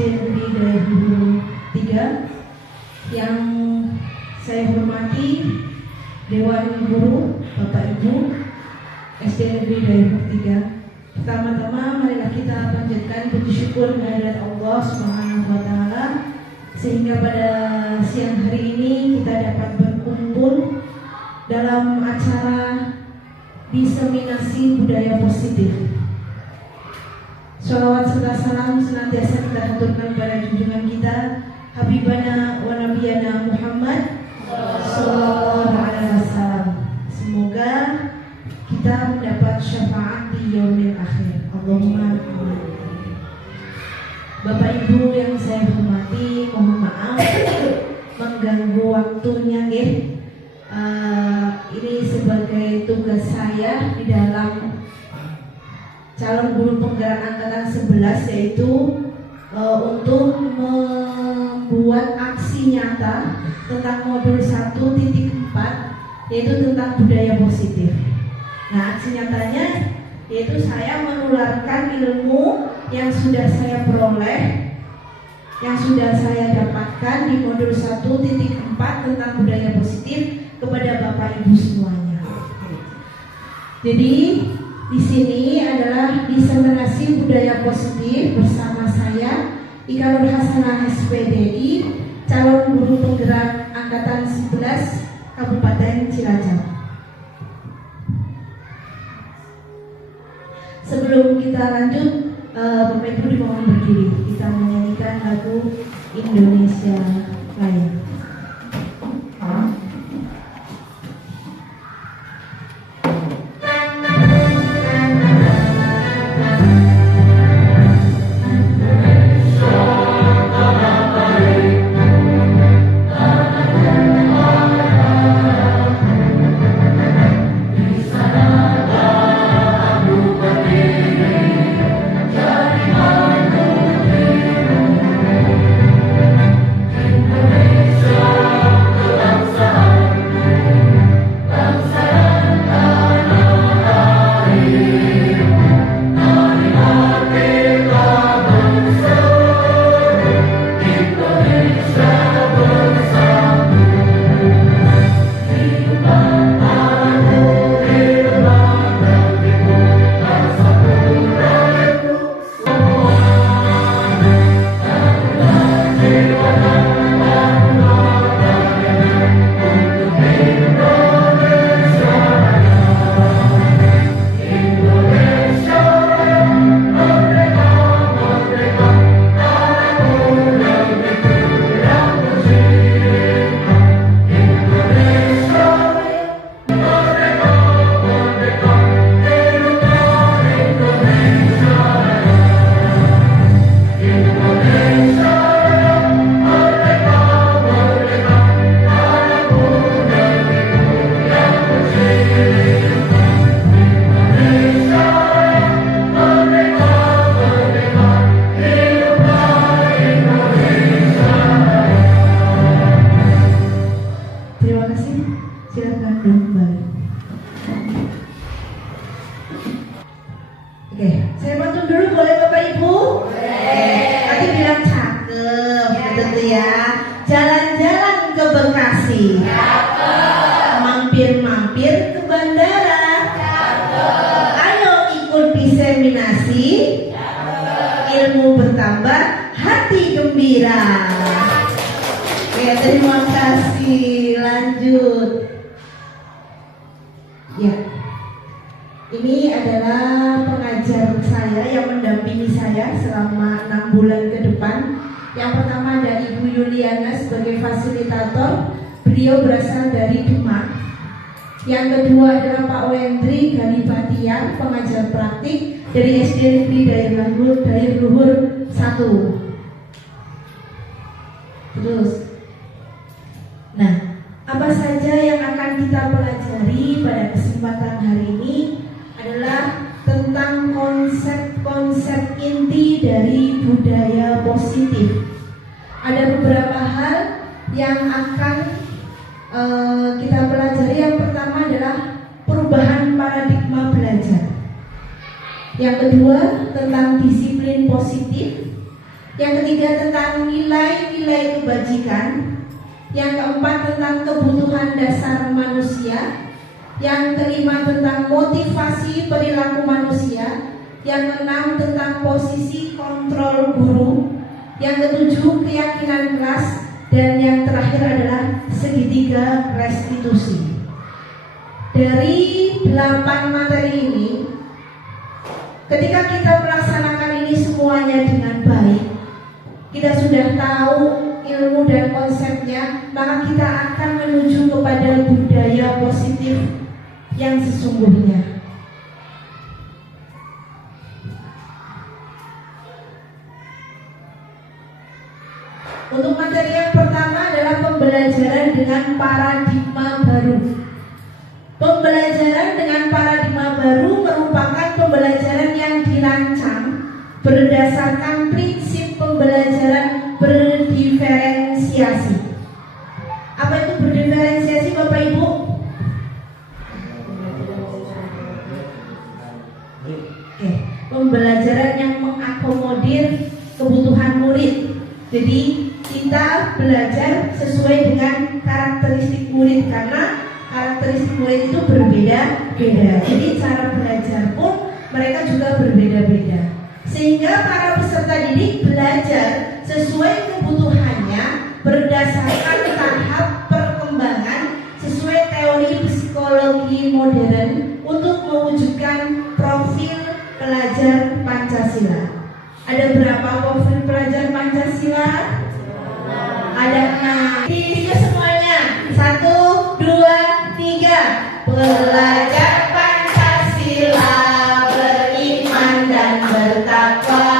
Negeri Dayak Luhur 3. Yang saya hormati Dewan Guru, Bapak Ibu SD Negeri Dayak Luhur 3. Pertama-tama marilah kita panjatkan puji syukur kehadirat Allah Subhanahu wa taala sehingga pada siang hari ini kita dapat berkumpul dalam acara diseminasi budaya positif. Sholawat serta salam senantiasa kita haturkan pada junjungan kita Habibana wa Nabiyana Muhammad sallallahu alaihi wasallam. Semoga kita mendapat syafaat di yaumil akhir. Allahumma amin. Bapak Ibu yang saya hormati, mohon maaf mengganggu waktunya nggih. Ini sebagai tugas saya di dalam calon guru penggerak angkatan 11, yaitu untuk membuat aksi nyata tentang modul 1.4, yaitu tentang budaya positif. Nah, aksi nyatanya yaitu saya menularkan ilmu yang sudah saya peroleh, yang sudah saya dapatkan di modul 1.4 tentang budaya positif kepada Bapak Ibu semuanya. Jadi di sini adalah diseminasi budaya positif bersama saya Ika Nur Hasanah SPDI, calon guru penggerak angkatan 11 Kabupaten Cilacap. Sebelum kita lanjut, Bapak Ibu dimohon berdiri. Kita menyanyikan lagu Indonesia Raya. Dari SD Negeri Dayak Luhur 1. Terus, nah, apa saja yang akan kita pelajari pada kesempatan hari ini adalah tentang konsep-konsep inti dari budaya positif. Ada beberapa hal yang akan kita pelajari. Yang pertama adalah perubahan paradigma belajar. Yang kedua tentang disiplin positif. Yang ketiga tentang nilai-nilai kebajikan. Yang keempat tentang kebutuhan dasar manusia. Yang kelima tentang motivasi perilaku manusia. Yang keenam tentang posisi kontrol guru. Yang ketujuh keyakinan kelas. Dan yang terakhir adalah segitiga restitusi. Dari 8 materi ini, ketika kita melaksanakan ini semuanya dengan baik, kita sudah tahu ilmu dan konsepnya, maka kita akan menuju kepada budaya positif yang sesungguhnya. Untuk materi yang pertama adalah pembelajaran dengan paradigma baru. Pembelajaran dengan paradigma baru merupakan pembelajaran yang dirancang berdasarkan prinsip pembelajaran berdiferensiasi. Apa itu berdiferensiasi, Bapak Ibu? Pembelajaran yang mengakomodir kebutuhan murid. Jadi kita belajar sesuai dengan karakteristik murid, karena karakteristik murid itu berbeda-beda. Jadi cara belajar pun mereka juga berbeda-beda. Sehingga para peserta didik belajar sesuai kebutuhannya berdasarkan tahap perkembangan sesuai teori psikologi modern untuk mewujudkan profil pelajar Pancasila. Ada berapa profil pelajar Pancasila? Ada 6. Tiga semuanya. 1, 2, 3. Pelajar Pancasila beriman dan bertakwa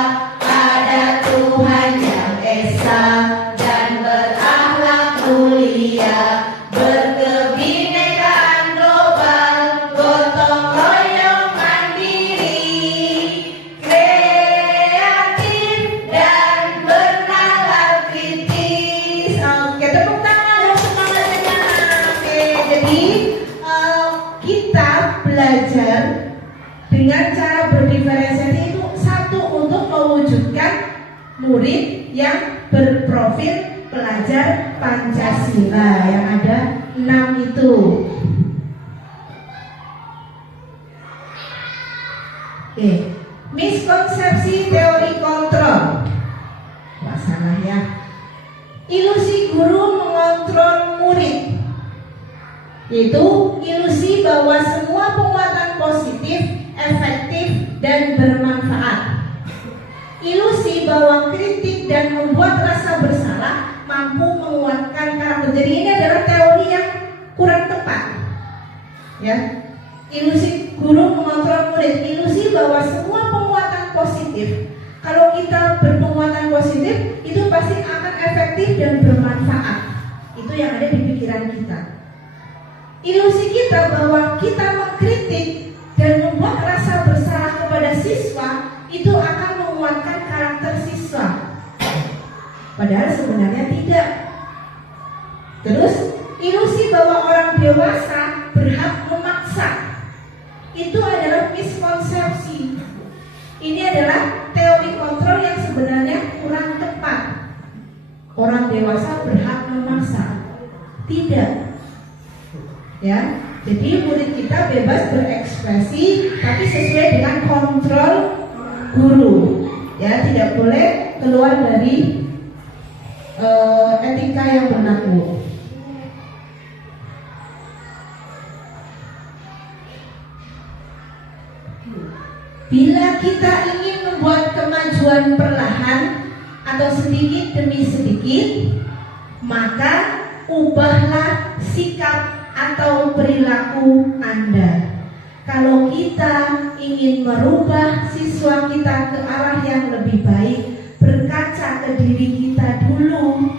pada Tuhan yang esa dan berakhlak mulia, berkebinekaan global, gotong royong mandiri, kreatif dan bernalar kritis. Oke, tepuk tangan dong semangatnya. Oke, jadi kita belajar dengan cara berdiferensiasi itu satu, untuk mewujudkan murid yang berprofil pelajar Pancasila yang ada 6 itu. Oke, miskonsepsi teori kontrol. Masalah ya. Ilusi guru mengontrol murid, yaitu ilusi bahwa semua penguatan positif, efektif, dan bermanfaat. Ilusi bahwa kritik dan membuat rasa bersalah mampu menguatkan karakter. Jadi ini adalah teori yang kurang tepat. Ya, ilusi guru mengontrol murid, ilusi bahwa semua penguatan positif, kalau kita berpenguatan positif, itu pasti akan efektif dan bermanfaat. Itu yang ada di pikiran kita. Ilusi kita bahwa kita mengkritik dan membuat rasa bersalah kepada siswa itu akan menguatkan karakter siswa. Padahal sebenarnya tidak. Terus ilusi bahwa orang dewasa berhak memaksa, itu adalah miskonsepsi. Ini adalah teori kontrol yang sebenarnya kurang tepat. Orang dewasa berhak memaksa. Tidak. Ya, jadi murid kita bebas berekspresi, tapi sesuai dengan kontrol guru. Ya, tidak boleh keluar dari etika yang berlaku. Bila kita ingin membuat kemajuan perlahan atau sedikit demi sedikit, maka ubahlah sikap atau perilaku Anda. Kalau kita ingin merubah siswa kita ke arah yang lebih baik, berkaca ke diri kita dulu,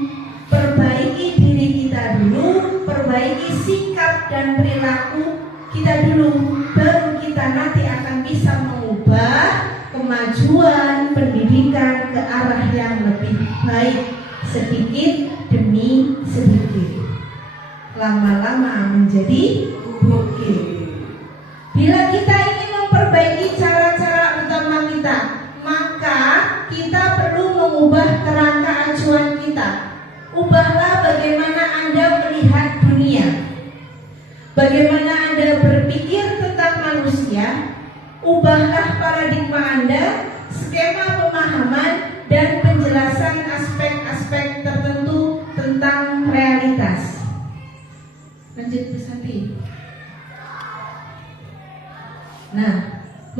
perbaiki diri kita dulu, perbaiki sikap dan perilaku kita dulu, baru kita nanti akan bisa mengubah kemajuan pendidikan ke arah yang lebih baik, sedikit demi sedikit, lama-lama menjadi bukit. Bila kita ingin memperbaiki cara-cara utama kita, maka kita perlu mengubah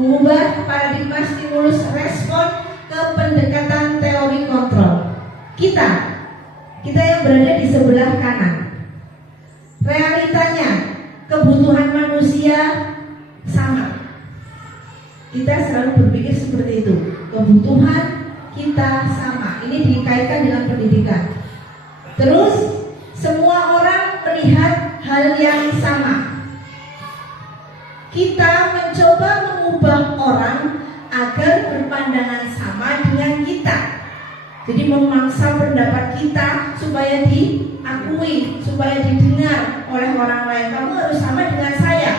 Mengubah paradigma stimulus respon ke pendekatan teori kontrol. Kita yang berada di sebelah kanan. Realitanya, kebutuhan manusia sama. Kita selalu berpikir seperti itu. Kebutuhan kita sama. Ini dikaitkan dengan pendidikan. Terus semua orang melihat hal yang sama. Kita mencoba mengubah orang agar berpandangan sama dengan kita. Jadi memaksa pendapat kita supaya diakui, supaya didengar oleh orang lain. Kamu harus sama dengan saya.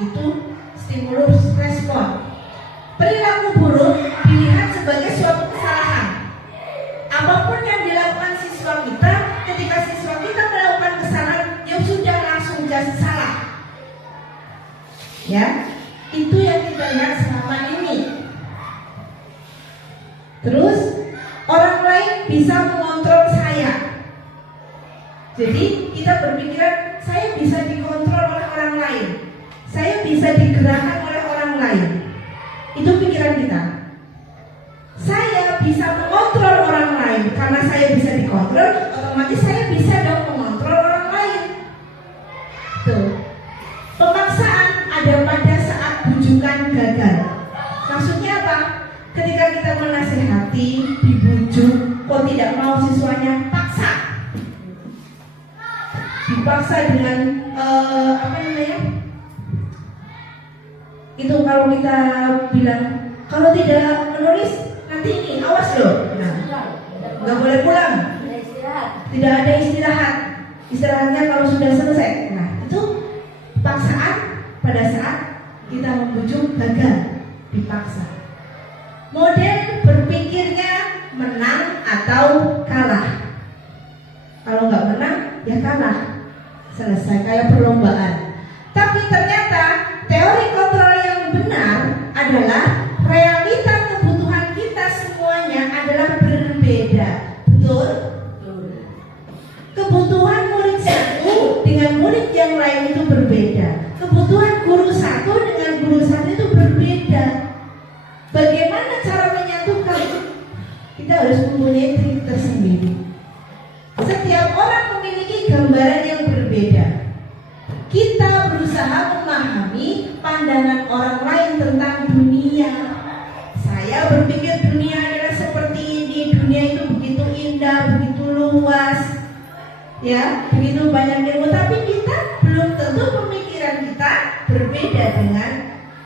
Itu stimulus respon. Perilaku buruk dilihat sebagai suatu kesalahan. Apapun yang dilakukan siswa kita, ketika siswa kita melakukan kesalahan, ya sudah langsung jadi salah. Ya, itu yang kita lihat selama ini. Terus orang lain bisa mengontrol saya. Jadi kita berpikiran saya bisa dikontrol oleh orang lain, saya bisa digerakkan oleh orang lain. Itu pikiran kita. Saya bisa mengontrol orang lain. Karena saya bisa dikontrol, otomatis saya bisa dong mengontrol orang lain. Tuh. Pemaksaan ada pada saat bujukan gagal. Maksudnya apa? Ketika kita menasihati, dibujuk, kok tidak mau siswanya, paksa. Dipaksa dengan apa namanya? Itu kalau kita bilang kalau tidak menulis nanti ini awas loh. Nah, nggak boleh pulang. Tidak ada istirahat. Istirahatnya kalau sudah selesai. Nah, itu paksaan pada saat kita membujuk gagal, dipaksa. Model berpikirnya menang atau kalah. Kalau nggak menang, ya kalah. Selesai kayak perlombaan. Tapi ternyata teori kontrol yang benar adalah realita kebutuhan kita semuanya adalah berbeda. Betul? Kebutuhan murid satu dengan murid yang lain itu berbeda. Kebutuhan guru satu dengan guru satu itu berbeda. Bagaimana cara menyatukan? Kita harus mempunyai trik tersendiri. Setiap orang memiliki gambaran yang berbeda. Kita berusaha memahami pandangan orang lain tentang dunia. Saya berpikir dunia adalah seperti ini. Dunia itu begitu indah, begitu luas, ya, begitu banyak ilmu. Tapi kita belum tentu pemikiran kita berbeda dengan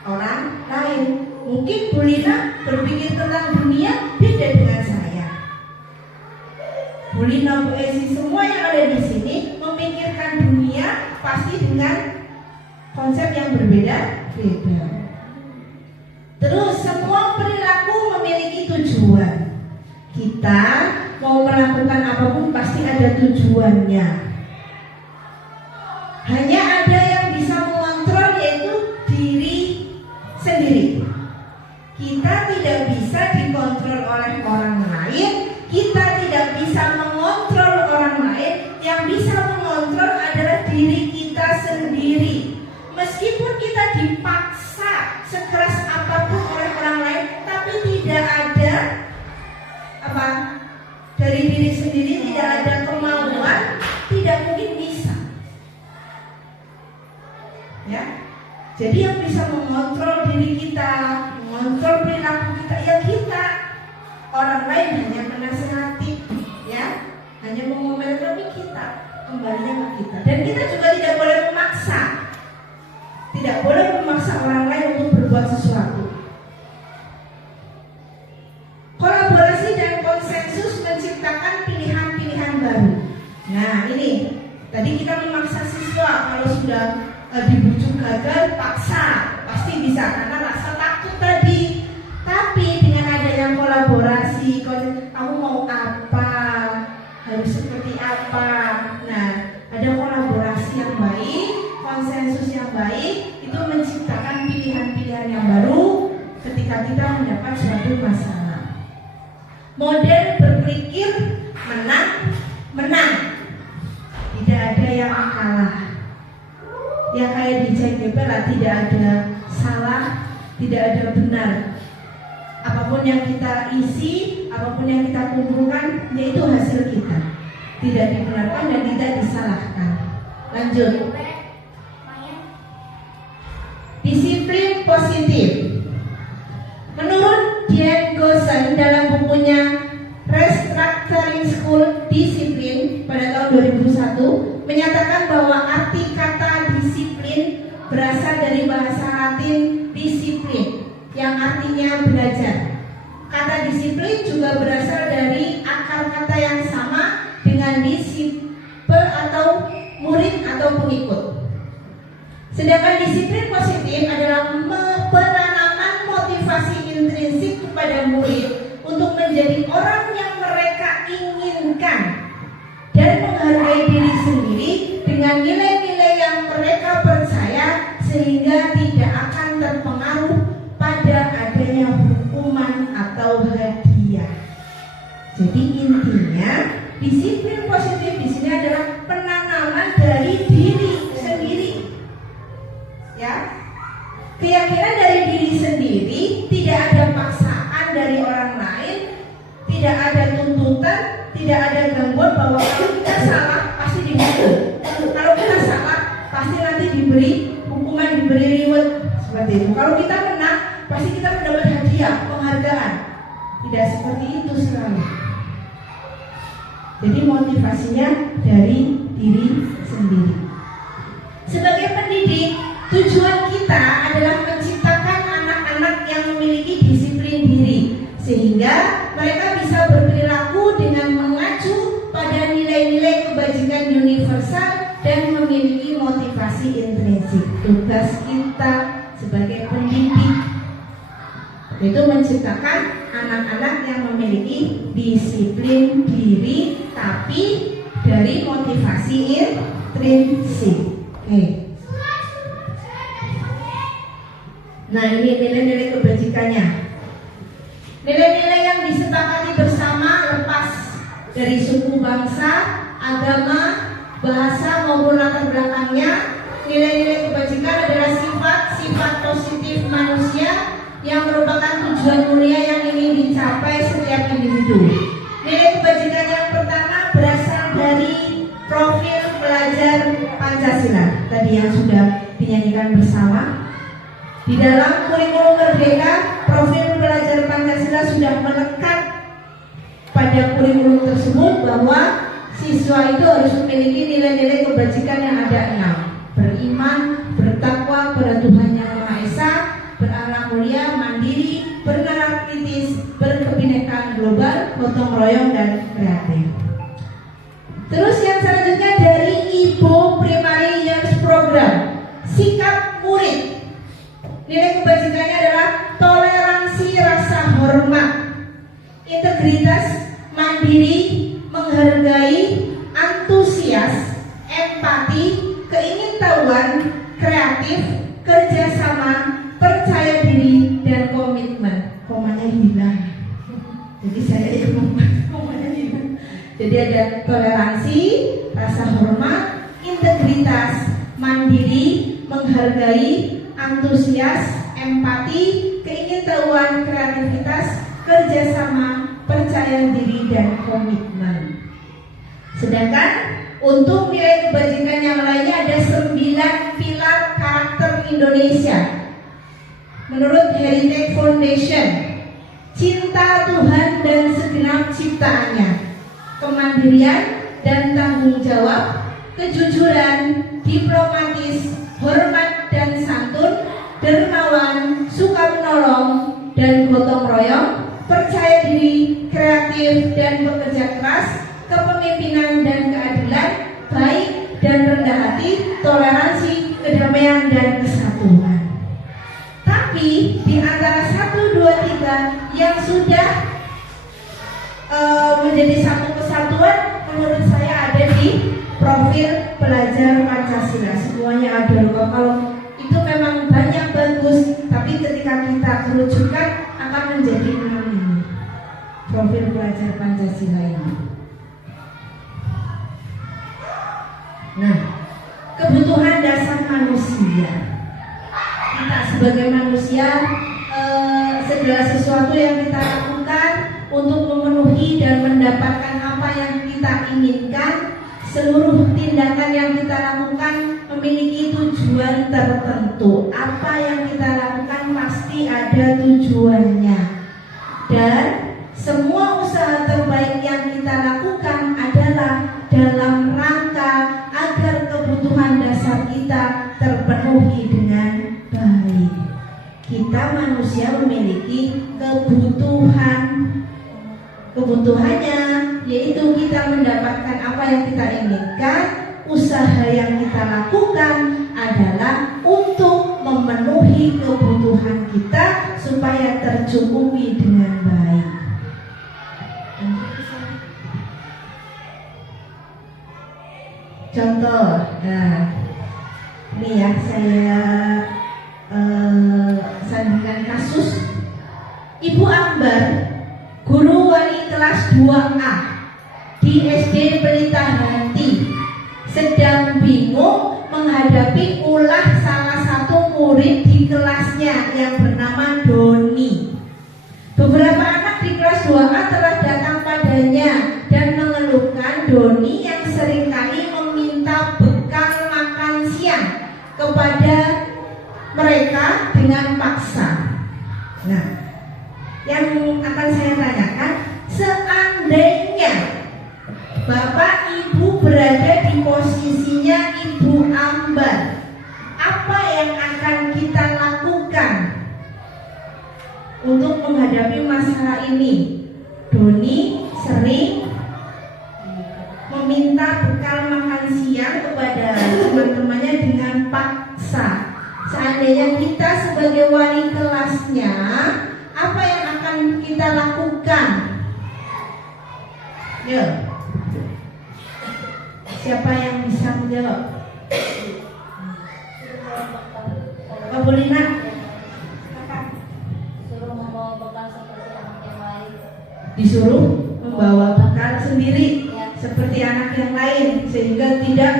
orang lain. Mungkin Bu Lina berpikir tentang dunia beda dengan saya. Bu Lina, Bu Esi, semua yang ada di sini memikirkan dunia pasti dengan konsep yang berbeda-beda. Terus semua perilaku memiliki tujuan. Kita mau melakukan apapun pasti ada tujuannya. Hanya ada yang bisa mengontrol, yaitu diri sendiri. Kita tidak bisa dikontrol oleh orang lain. Kita tidak bisa mengontrol orang lain. Yang bisa mengontrol adalah diri kita sendiri. Meskipun kita dipaksa sekeras apapun oleh orang lain, tapi tidak ada apa dari diri sendiri, tidak ada kemauan, tidak mungkin bisa. Ya, jadi yang bisa mengontrol diri kita, mengontrol perilaku kita, ya kita. Orang lain hanya menasihati, ya, hanya mengomel, tapi kita kembalinya ke kita. Dan kita juga tidak boleh memaksa. Tidak boleh memaksa orang lain untuk berbuat sesuatu. Kolaborasi dan konsensus menciptakan pilihan-pilihan baru. Nah, ini tadi kita memaksa siswa kalau sudah dibujuk gagal, paksa, pasti bisa karena rasa takut tadi. Tapi dengan adanya kolaborasi, kamu mau apa, harus seperti apa. Nah, ada kolaborasi yang baik, konsensus yang baik, itu menciptakan pilihan-pilihan yang baru ketika kita mendapat suatu masalah. Model berpikir menang, tidak ada yang kalah. Ya kayak di JKP lah, tidak ada salah, tidak ada benar. Apapun yang kita isi, apapun yang kita kumpulkan, yaitu hasil kita. Tidak dibenarkan dan tidak disalahkan. Lanjut. Disiplin positif. Menurut Diane Gosson dalam bukunya Restructuring School Discipline pada tahun 2001 menyatakan bahwa arti kata disiplin berasal dari bahasa Latin disiplin yang artinya belajar. Kata disiplin juga berasal dari akar kata yang sama dengan disipel atau murid atau pengikut. Sedangkan disiplin positif adalah penanaman motivasi intrinsik kepada murid untuk menjadi orang yang mereka inginkan dan menghargai diri sendiri dengan nilai-nilai yang mereka percaya sehingga tidak akan terpengaruh pada adanya hukuman atau hadiah. Jadi intinya disiplin positif di sini adalah penanaman dari diri sendiri. Ya, keyakinan dari diri sendiri, tidak ada paksaan dari orang lain, tidak ada tuntutan, tidak ada gangguan bahwa kalau kita salah pasti dipukul. Kalau kita salah pasti nanti diberi hukuman, diberi reward seperti itu. Kalau kita menang pasti kita mendapat hadiah, penghargaan. Tidak seperti itu selalu. Jadi motivasinya dari diri sendiri. Sebagai pendidik, tujuan kita adalah menciptakan anak-anak yang memiliki disiplin diri sehingga mereka bisa berperilaku dengan mengacu pada nilai-nilai kebajikan universal dan memiliki motivasi intrinsik. Tugas kita sebagai pendidik itu menciptakan anak-anak yang memiliki disiplin diri tapi dari motivasi intrinsik. Nah, ini nilai-nilai kebajikannya. Nilai-nilai yang disepakati bersama lepas dari suku, bangsa, agama, bahasa maupun latar belakangnya. Nilai-nilai kebajikan adalah sifat-sifat positif manusia yang merupakan tujuan mulia yang ingin dicapai setiap individu. Nilai kebajikan yang pertama berasal dari profil pelajar Pancasila tadi yang sudah dinyanyikan bersama. Di dalam kurikulum Merdeka, profil pelajar Pancasila sudah melekat pada kurikulum tersebut bahwa siswa itu harus memiliki nilai-nilai kebajikan yang ada 6: beriman, bertakwa pada Tuhan Yang Maha Esa, berakhlak mulia, mandiri, bernalar kritis, berkebinekaan global, gotong royong, dan kreatif. Terus yang selanjutnya dari Ibo Primary Youth Program, sikap murid. Nilai kebajikannya adalah toleransi rasa hormat, integritas, mandiri, menghargai, antusias, empati, keingintahuan, kreatif, kerjasama, percaya diri, dan komitmen. Komanya hilang. Jadi saya yang membuat komanya hilang. Jadi ada toleransi, rasa hormat, integritas, mandiri, menghargai, antusias, empati, keingintahuan, kreativitas, kerjasama, percaya diri, dan komitmen. Sedangkan untuk nilai kebajikan yang lainnya ada 9 pilar karakter Indonesia. Menurut Heritage Foundation, cinta Tuhan dan segenap ciptaannya, kemandirian dan tanggung jawab, kejujuran, diplomatis, hormat dan santun, dermawan, suka menolong, dan gotong royong, percaya diri, kreatif, dan bekerja keras, kepemimpinan dan keadilan, baik dan rendah hati, toleransi, kedamaian, dan kesatuan. Tapi di antara 1, 2, 3 yang sudah menjadi satu kesatuan, menurut saya ada di profil pelajar Pancasila. Semuanya ada loh. Kalau itu memang banyak bagus, tapi ketika kita kerucutkan akan menjadi 6 ini. Profil pelajar Pancasila ini. Nah, kebutuhan dasar manusia. Kita sebagai manusia segala sesuatu yang kita lakukan untuk memenuhi dan mendapatkan apa yang kita inginkan. Seluruh tindakan yang kita lakukan memiliki tujuan tertentu. Apa yang kita lakukan pasti ada tujuannya. Dan semua usaha terbaik yang kita lakukan adalah dalam rangka agar kebutuhan dasar kita terpenuhi dengan baik. Kita manusia memiliki kebutuhannya, yaitu kita mendapatkan apa yang kita inginkan. Usaha yang kita lakukan adalah untuk memenuhi kebutuhan kita supaya tercukupi dengan baik. Contoh, ini ya saya sandingkan kasus Ibu Ambar, guru wali kelas 2A di SD Pelita Hati, sedang bingung menghadapi ulah salah satu murid di kelasnya yang bernama Doni. Beberapa anak di kelas 2A telah datang padanya dan mengeluhkan Doni yang seringkali meminta bekal makan siang kepada mereka dengan paksa. Nah, yang akan saya tanyakan, seandainya Bapak Ibu berada di posisinya Ibu Ambar, apa yang akan kita lakukan untuk menghadapi masalah ini? Doni sering meminta bekal makan siang kepada teman-temannya dengan paksa. Seandainya kita sebagai wali kelasnya, apa yang akan kita lakukan? Ya, siapa yang bisa menjawab? Pak Bulina. Suruh membawa bekal seperti anak yang lain. Disuruh membawa bekal sendiri seperti anak yang lain, sehingga tidak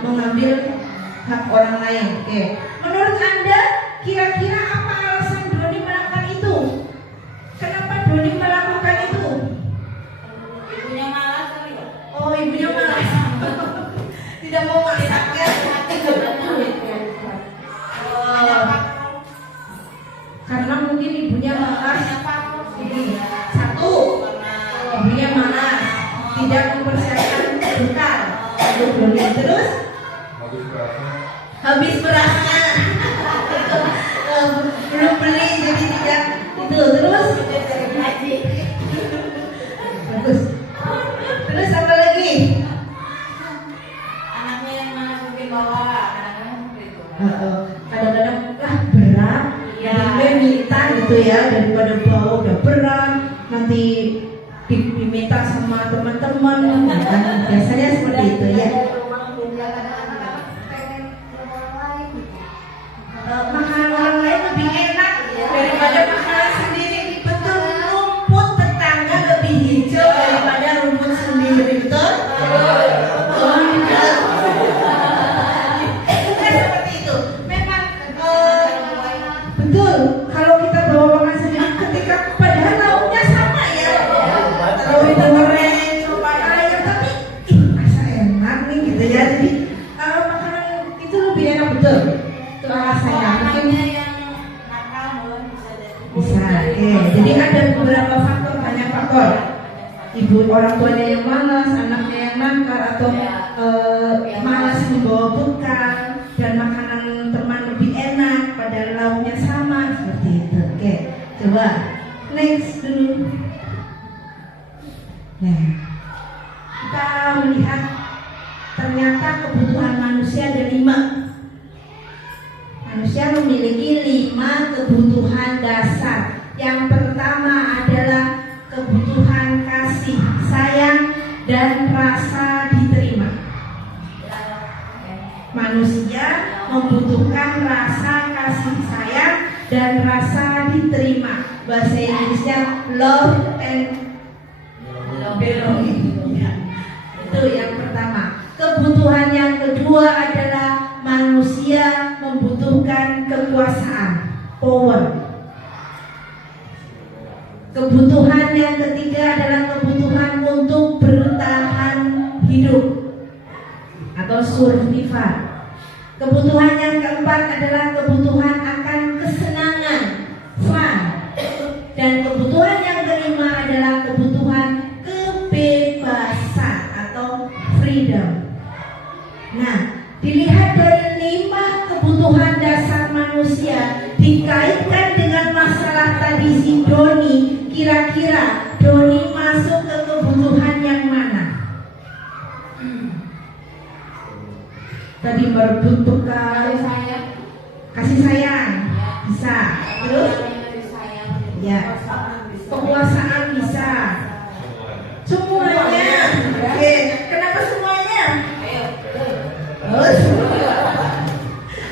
mengambil hak orang lain. Oke. Menurut Anda, kira-kira apa alasan Doni melakukan itu? Kenapa Doni melakukan itu? Ibunya malas kali ya? Oh, ibunya malas. Tidak mau masaknya. Karena mungkin ibunya malas. Satu, ibunya malas, tidak mempersiapkan bekal untuk Doni. Terus habis berasnya belum beli, jadi tidak itu. Terus bagus. Terus apa lagi? Anaknya yang malas mungkin bawa, kadang-kadang gitu. Kadang-kadang berat, dia minta gitu ya, daripada bawa udah berat, nanti diminta sama teman-teman. Kan biasanya seperti itu ya. Makanan orang lain lebih enak daripada makanan sendiri. Betul, rumput tetangga lebih hijau daripada rumput sendiri. Betul? Bukan seperti itu. Memang betul. Kalau kita bawa makanan sendiri, ketika padahal lauknya sama ya, tahu itu goreng, coba ayam, tapi rasa enak nih gitu ya. Jadi makanan itu lebih enak, betul. Itu alasannya. Anaknya yang nakal belum bisa jadi. Bisa, jadi ada beberapa faktor, banyak faktor. Ibu orang tuanya yang malas, anaknya yang nakal, atau malas membawa bekal dan makanan teman lebih enak, padahal lauknya sama, seperti itu. Oke, coba next dulu. Nah, kita melihat ternyata kebutuhan manusia ada 5. Manusia memiliki 5 kebutuhan dasar. Yang pertama adalah kebutuhan kasih sayang dan rasa diterima. Manusia membutuhkan rasa kasih sayang dan rasa diterima. Bahasa Inggrisnya love and belonging. Ya, itu yang pertama. Kebutuhan yang kedua adalah manusia membutuhkan kekuasaan, power. Kebutuhan yang ketiga adalah kebutuhan untuk bertahan hidup atau survival. Kebutuhan yang keempat adalah kebutuhan akan kesenangan, fun. Dan kebutuhan yang kelima adalah kebutuhan kebebasan atau freedom. Nah, dilihat dari 5 kebutuhan dasar manusia dikaitkan dengan masalah tadi si Doni, kira-kira Doni masuk ke kebutuhan yang mana? Tadi merebut bekal, kasih sayang, bisa. Terus, ya, kekuasaan bisa. Semuanya. Oke, kenapa semuanya? Oh, semua.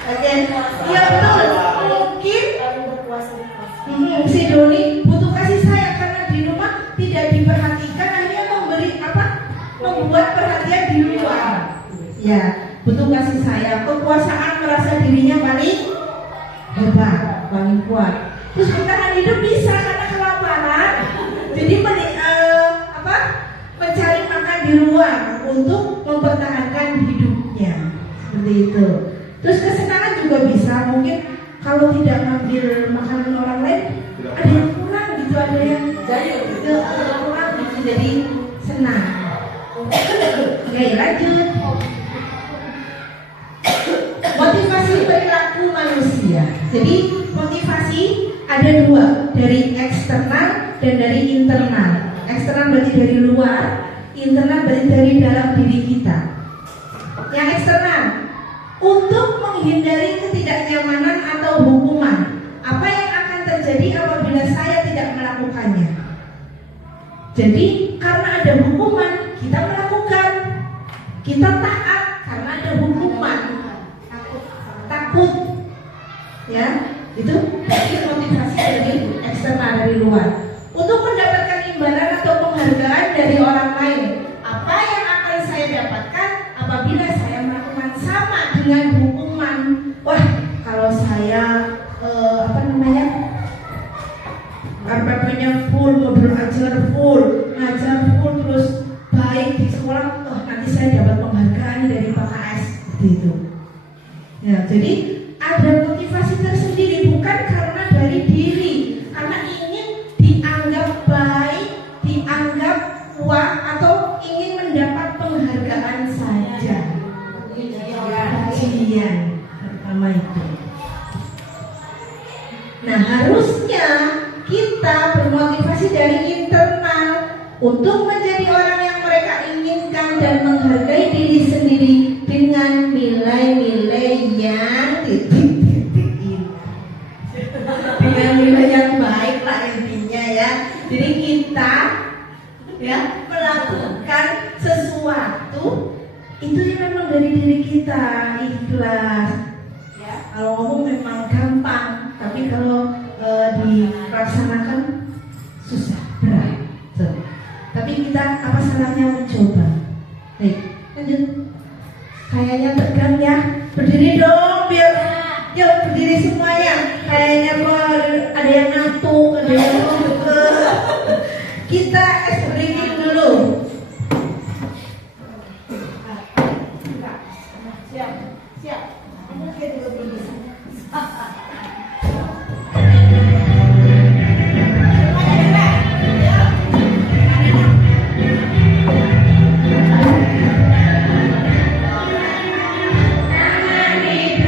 Oke, ya betul. Mungkin si Doni butuh kasih sayang karena di rumah tidak diperhatikan, akhirnya membuat perhatian di luar. Ya, butuh kasih sayang, kekuasaan, merasa dirinya paling hebat, paling kuat. Terus bertahan hidup bisa karena kelaparan, jadi mencari makan di luar untuk mempertahankan hidupnya, seperti itu. Terus kesenangan juga bisa, mungkin kalau tidak ngambil makanan orang lain, ada yang kurang gitu, ada yang kurang gitu, jadi senang. Oke, lanjut. Motivasi perilaku manusia. Jadi motivasi ada 2, dari eksternal dan dari internal. Eksternal berarti dari luar, internal berarti dari dalam diri kita. Yang eksternal, untuk menghindari ketidaknyamanan atau hukuman. Apa yang akan terjadi apabila saya tidak melakukannya? Jadi karena ada hukuman, kita melakukan. Kita taat karena ada hukuman. Takut, ya, itu motivasi dari eksternal, dari luar. Untuk mendapatkan imbalan atau penghargaan dari orang lain, apa yang akan saya dapatkan apabila saya melakukan sama dengan hukuman? Wah, kalau saya RPP-nya full, modul ajar full, ngajar full, terus baik di sekolah, nanti saya dapat penghargaan dari Pak KS, seperti itu. Ya, jadi ada motivasi tersendiri, bukan karena dari diri, karena ingin dianggap baik, dianggap kuat, atau ingin mendapat penghargaan saja. Pujian pertama itu. Nah, harusnya kita bermotivasi dari internal untuk menjadi orang yang mereka inginkan dan menghargai diri sendiri dengan nilai-nilai yang titik-titik, dengan nilai yang baik lah intinya, ya. Jadi kita, ya, melakukan sesuatu itu yang memang dari diri kita, ikhlas. Ya, kalau ngomong memang gampang, tapi kalau dilaksanakan susah, berat. Tapi kita apa salahnya mencoba? Baik, lanjut. Kayaknya tegang ya, berdiri dong biar, yuk berdiri semuanya. Kayaknya ada yang ngantuk, ada yang deket. Kita breaking dulu. Siap. Kita juga berdiri. Tangan di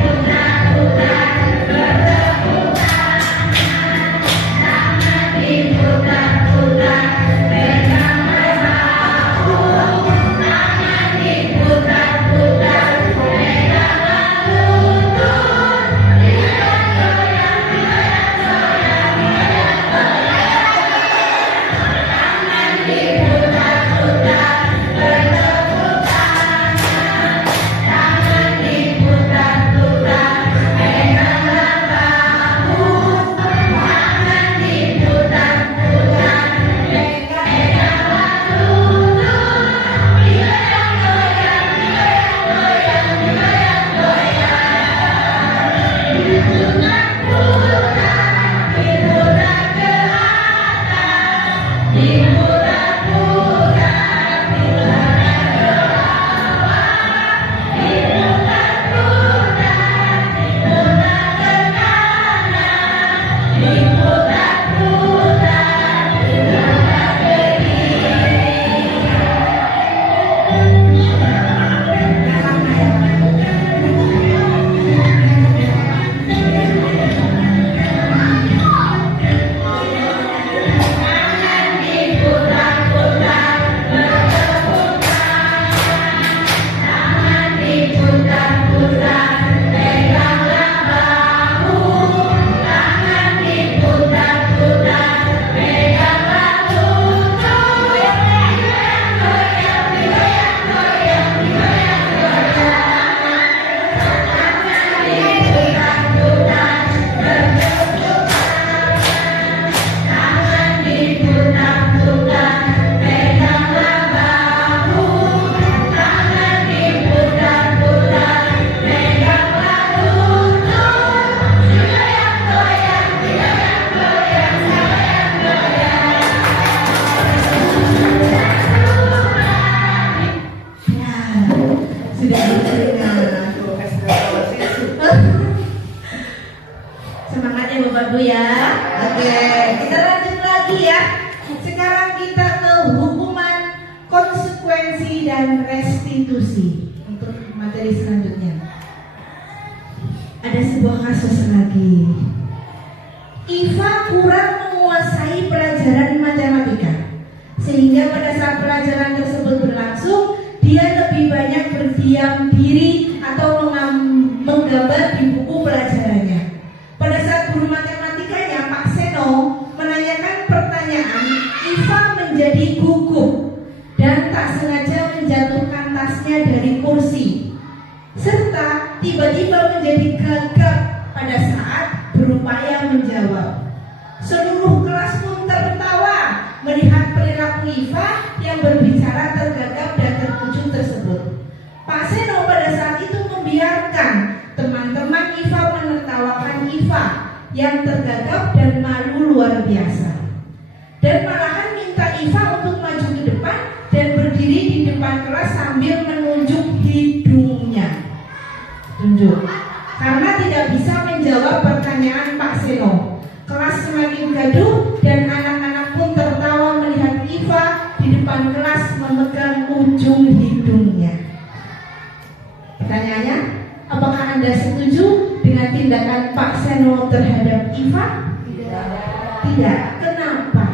Semangat ya Bapak Ibu ya. Oke, kita lanjut lagi ya. Sekarang kita ke hukuman, konsekuensi dan restitusi untuk materi selanjutnya. Ada sebuah kasus lagi. Iva kurang menguasai pelajaran matematika, sehingga pada saat pelajaran tersebut berlangsung, dia lebih banyak berdiam diri atau menggambar di buku pelajarannya. Pada saat guru matematikanya Pak Seno menanyakan pertanyaan, Iva menjadi gugup dan tak sengaja menjatuhkan tasnya dari kursi, serta tiba-tiba menjadi gagap pada saat berupaya menjawab. Seluruh kelas pun tertawa melihat perilaku Iva yang berbicara tergagap dan terkejut tersebut. Pak Seno pada saat itu membiarkan teman-teman Iva menertawakan Iva yang tergagap dan malu luar biasa, dan malahan minta Iva untuk maju ke depan dan berdiri di depan kelas sambil menunjuk hidungnya. Tunjuk. Karena tidak bisa menjawab pertanyaan Pak Seno, kelas semakin gaduh dan anak-anak pun tertawa melihat Iva di depan kelas memegang ujung hidungnya. Pertanyaannya, apakah Anda setuju dengan tindakan Pak Seno terhadap Iva? Tidak. Kenapa?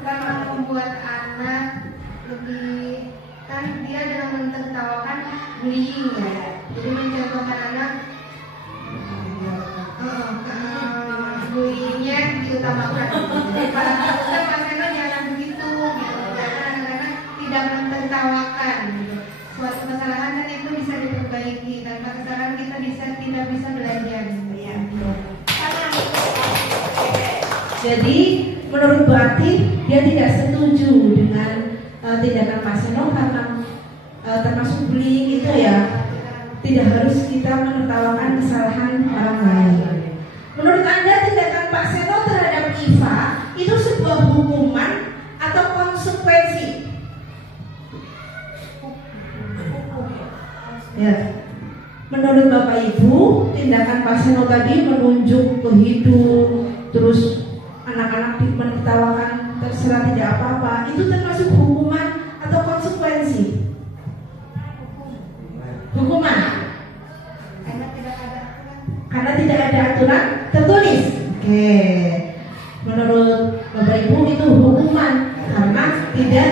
Karena membuat anak lebih, kan dia dengan mentertawakan bullying ya, jadi mencontohkan anak bullyingnya diutamakan. Harusnya Pak Seno jangan begitu gitu, karena anak-anak tidak mentertawakan gitu. Suatu kesalahan kan itu bisa diperbaiki, tanpa kesalahan kita tidak bisa belajar gitu ya. Jadi menurut Bu Atik, dia tidak setuju dengan tindakan Pak Seno karena termasuk bullying itu ya, tidak harus kita menertawakan kesalahan orang lain. Menurut Anda tindakan Pak Seno terhadap Iva itu sebuah hukuman atau konsekuensi? Ya. Menurut Bapak Ibu, tindakan Pak Seno tadi menunjuk ke hidung, terus anak-anak menertawakan terserah tidak apa-apa, itu termasuk hukuman atau konsekuensi? Hukuman. Karena tidak ada aturan tertulis. Oke. Menurut Bapak Ibu itu hukuman karena tidak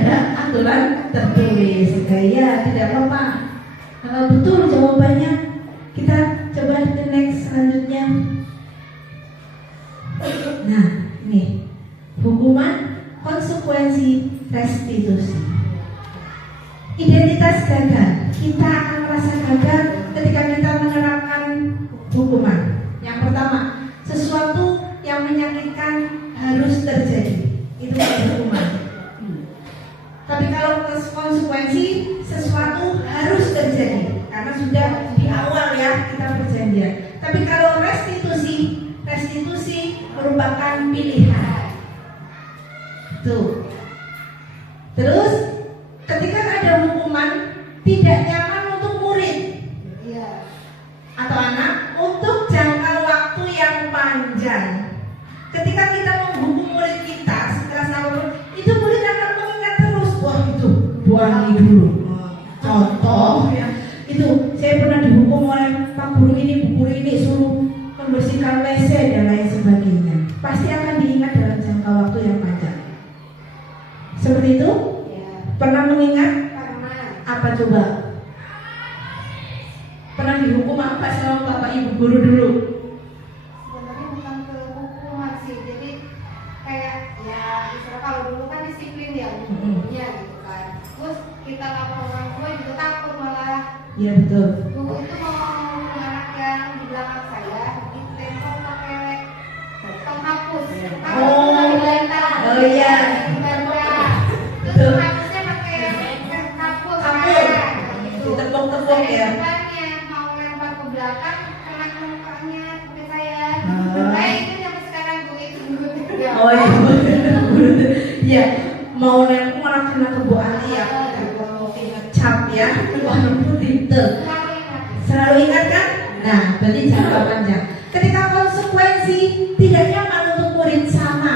ada aturan tertulis. Ya, tidak apa-apa. Betul jawabannya. Kita coba ke next selanjutnya. Nah, ini hukuman, konsekuensi, restitusi. Identitas gagal. Kita akan merasa gagal ketika kita menerapkan hukuman. Yang pertama, sesuatu yang menyakitkan harus terjadi. Itu hukuman. Tapi kalau konsekuensi, sesuatu harus terjadi karena sudah di awal perjanjian. Tapi kalau restitusi merupakan pilihan. Tuh. Terus ketika ada hukuman tidak nyaman untuk murid atau anak untuk jangka waktu yang panjang. Ketika kita menghukum murid kita sekelas apapun, itu murid akan mengingat terus, wah itu buangi dulu. Contoh ya, itu saya pernah dihukum oleh Pak Guru ini, Bu Guru ini suruh membersihkan WC dan lain sebagainya. Pasti akan diingat dalam jangka waktu yang panjang. Seperti itu? Pernah mengingat? Apa coba? Pernah dihukum apa sama Bapak Ibu Guru dulu? Sebenarnya bukan ke hukuman sih, jadi kayak ya istilah kalau dulu kan disiplin ya gurunya gitu kan. Terus kita lapor orang tua juga takut malah. Iya betul. Guru itu mau anak yang di belakang saya ditempel pakai penghapus. Oh iya. Terus penghapusnya pakai penghapus. Tepuk-tepuk ya. Mau lempar ke belakang kena mukanya seperti saya. Ah. Itu sampai sekarang guru itu guru. Oh iya. Iya. Mau nempel malah kena ke Bu Ali ya. Ngecap ya. Warna putih tuh. Selalu ingat kan? Nah, berarti jangka panjang. Ketika konsekuensi tidak nyaman untuk murid sama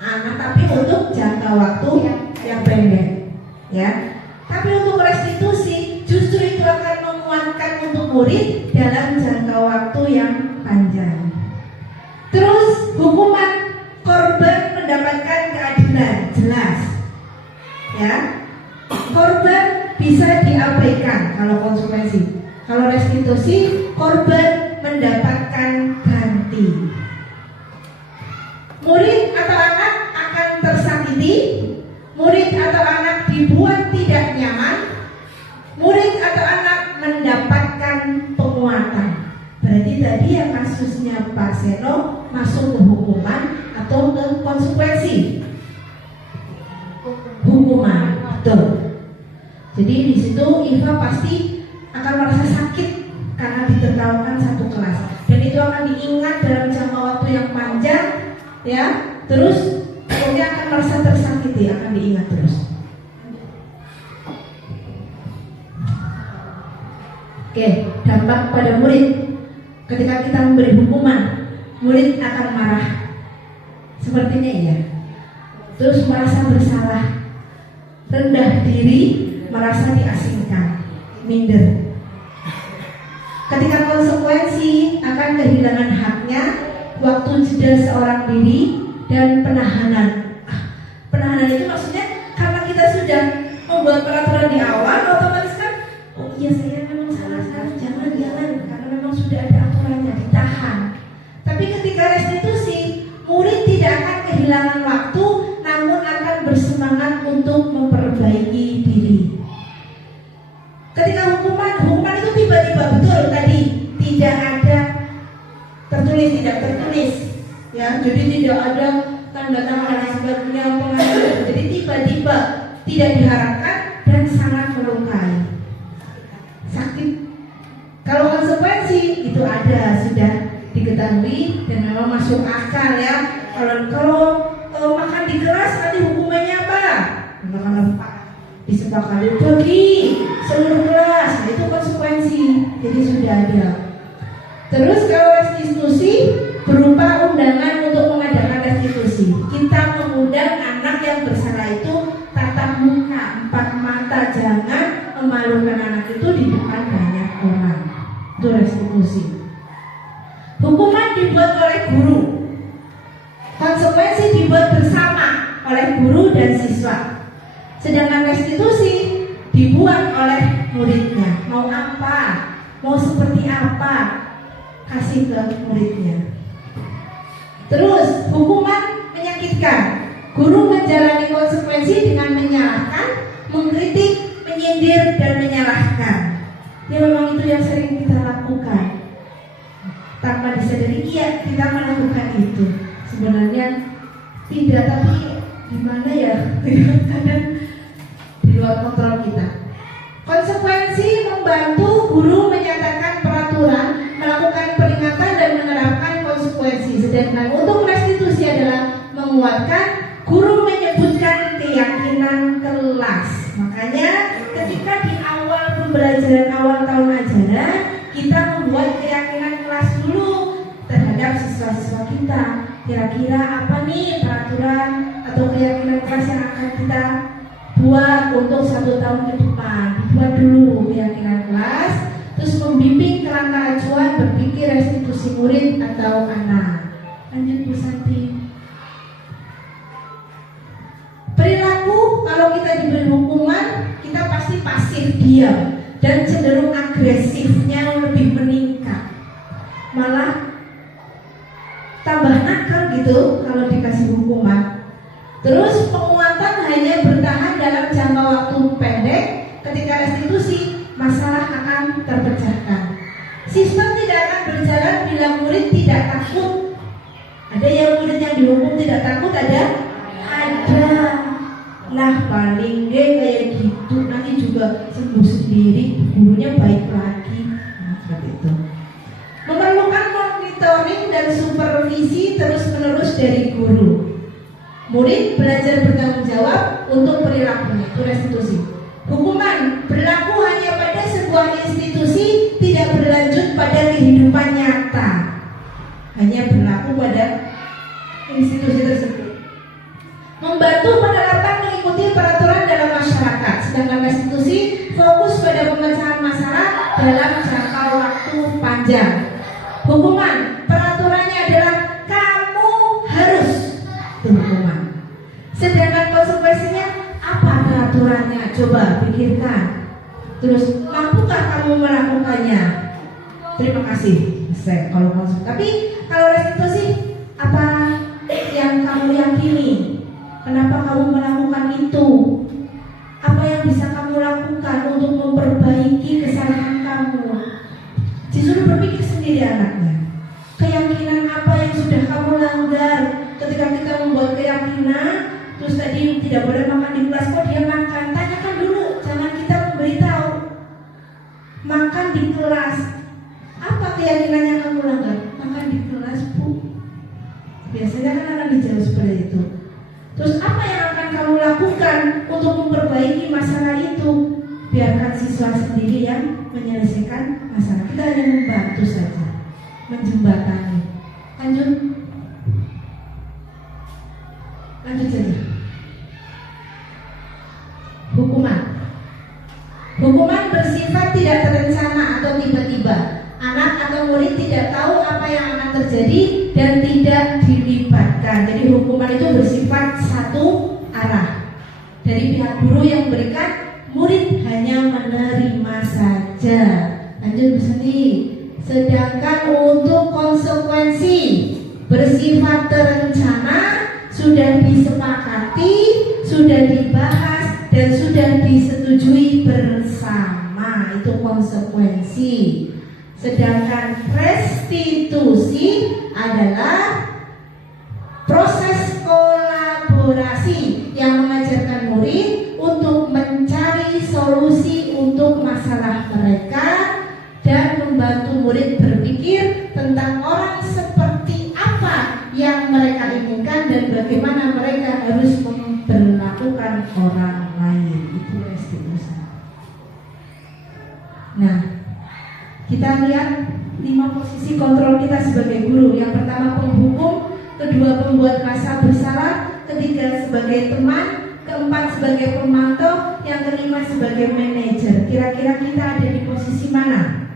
anak, tapi untuk jangka waktu yang pendek, ya. Tapi untuk restitusi justru itu akan menguatkan untuk murid dalam jangka waktu yang panjang. Terus hukuman korban mendapatkan keadilan jelas, ya. Korban bisa diabaikan kalau konsekuensi. Kalau restitusi, korban mendapatkan ganti. Murid atau anak akan tersakiti, murid atau anak dibuat tidak nyaman, murid atau anak mendapatkan penguatan. Berarti tadi yang kasusnya Pak Seno masuk ke hukuman atau ke konsekuensi? Hukuman, betul. Jadi di situ Iva pasti akan merasa sakit karena ditertawakan satu kelas, dan itu akan diingat dalam jangka waktu yang panjang, ya. Terus pokoknya akan merasa tersakiti, akan diingat terus. Oke, dampak pada murid. Ketika kita memberi hukuman, murid akan marah. Sepertinya iya. Terus merasa bersalah, rendah diri, merasa diasingkan, minder. Ketika konsekuensi akan kehilangan haknya, waktu jeda seorang diri, dan penahanan. Penahanan itu maksudnya karena kita sudah membuat peraturan di awal, otomatis kan, oh iya saya memang salah, jangan, karena memang sudah ada aturannya, ditahan. Tapi ketika restitusi, murid tidak akan kehilangan waktu, namun akan bersemangat untuk memperbaiki diri. Ketika hukuman itu tiba-tiba, betul tadi, tidak ada tertulis, tidak tertulis, ya. Jadi tidak ada tanda tangan dan sebagainya, pengadilan. Jadi tiba-tiba, tidak diharapkan dan sangat melukai, sakit. Kalau konsekuensi itu ada, sudah diketahui dan memang masuk akal, ya. Kalau makan di kelas nanti hukumannya apa? Makan disepakati bagi seluruh kelas, nah, itu konsekuensi, jadi sudah ada. Terus kalau restitusi berupa undangan untuk mengadakan restitusi, kita mengundang anak yang bersalah itu tatap muka, 4 mata, jangan memalukan anak itu di depan banyak orang. Itu restitusi. Hukuman dibuat oleh guru, konsekuensi dibuat bersama oleh guru dan siswa. Sedangkan restitusi dibuat oleh muridnya. Mau apa? Mau seperti apa? Kasih ke muridnya. Terus hukuman menyakitkan. Guru menjalani konsekuensi dengan menyalahkan, mengkritik, menyindir, dan menyalahkan. Ya memang itu yang sering kita lakukan. Tanpa disadari, iya kita melakukan itu. Sebenarnya tidak, tapi gimana ya? Kadang di luar kontrol kita. Konsekuensi membantu guru menyatakan peraturan, melakukan menguatkan, guru menyebutkan keyakinan kelas. Makanya ketika di awal pembelajaran awal tahun ajaran, kita membuat keyakinan kelas dulu terhadap siswa-siswa kita. Kira-kira apa nih peraturan atau keyakinan kelas yang akan kita buat untuk 1 tahun ke depan. Dibuat dulu keyakinan kelas, terus membimbing kerangka acuan berpikir restitusi murid atau anak. Lanjut Bu Santi. Perilaku, kalau kita diberi hukuman, kita pasti pasif diam dan cenderung agresifnya lebih meningkat. Malah tambah nakal gitu kalau dikasih hukuman. Terus penguatan hanya bertahan dalam jangka waktu pendek. Ketika restitusi, masalah akan terpecahkan. Sistem tidak akan berjalan bila murid tidak takut. Ada yang murid yang dihukum tidak takut, ada. Lah paling kayak gitu, nanti juga sembuh sendiri, gurunya baik lagi. Nah, seperti itu. Memerlukan monitoring dan supervisi terus-menerus dari guru. Murid belajar bertanggung jawab untuk perilakunya, itu restitusi. Hukuman berlaku hanya pada sebuah institusi, tidak berlanjut pada kehidupan nyata. Hanya berlaku pada institusi tersebut. Membantu penerapan mengikuti peraturan dalam masyarakat, sedangkan restitusi fokus pada pemecahan masalah dalam jangka waktu panjang. Hukuman, peraturannya adalah kamu harus, itu hukuman. Sedangkan konsekuensinya apa peraturannya? Coba pikirkan. Terus mampukah kamu melakukannya? Terima kasih. Selesai kalau konsekuensi. Tapi kalau restitusi, apa yang kamu yakini? Kenapa kamu melakukan itu? Apa yang bisa kamu lakukan untuk memperbaiki kesalahan kamu? Disuruh berpikir sendiri anaknya. Keyakinan apa yang sudah kamu langgar? Ketika kita membuat keyakinan, terus tadi tidak boleh makan di kelas, kok dia makan? Tanyakan dulu, jangan kita memberitahu. Makan di kelas. Apa keyakinan yang kamu langgar? Makan di kelas, Bu. Biasanya kan akan dijawab seperti itu. Terus apa yang akan kamu lakukan untuk memperbaiki masalah itu? Biarkan siswa sendiri yang menyelesaikan masalah. Kita hanya membantu saja, menjembatani. Lanjut saja. Hukuman bersifat tidak terencana atau tiba-tiba. Anak atau murid tidak tahu apa yang akan terjadi dan tidak dilibatkan. Jadi hukuman itu bersifat satu arah. Dari pihak guru yang memberikan, murid hanya menerima saja. Lanjut Bu Santi. Sedangkan untuk konsekuensi bersifat terencana, sudah disepakati, sudah dibahas, dan sudah disetujui bersama. Itu konsekuensi. Sedangkan restitusi adalah proses kolaborasi yang mengajarkan murid untuk mencari solusi untuk masalah mereka dan membantu murid berpikir tentang orang seperti apa yang mereka inginkan dan bagaimana mereka harus memperlakukan orang lain. Itu restitusi. Nah, kita lihat 5 posisi kontrol kita sebagai guru. Yang pertama penghukum, kedua pembuat merasa bersalah, ketiga sebagai teman, keempat sebagai pemantau, yang kelima sebagai manajer. Kira-kira kita ada di posisi mana?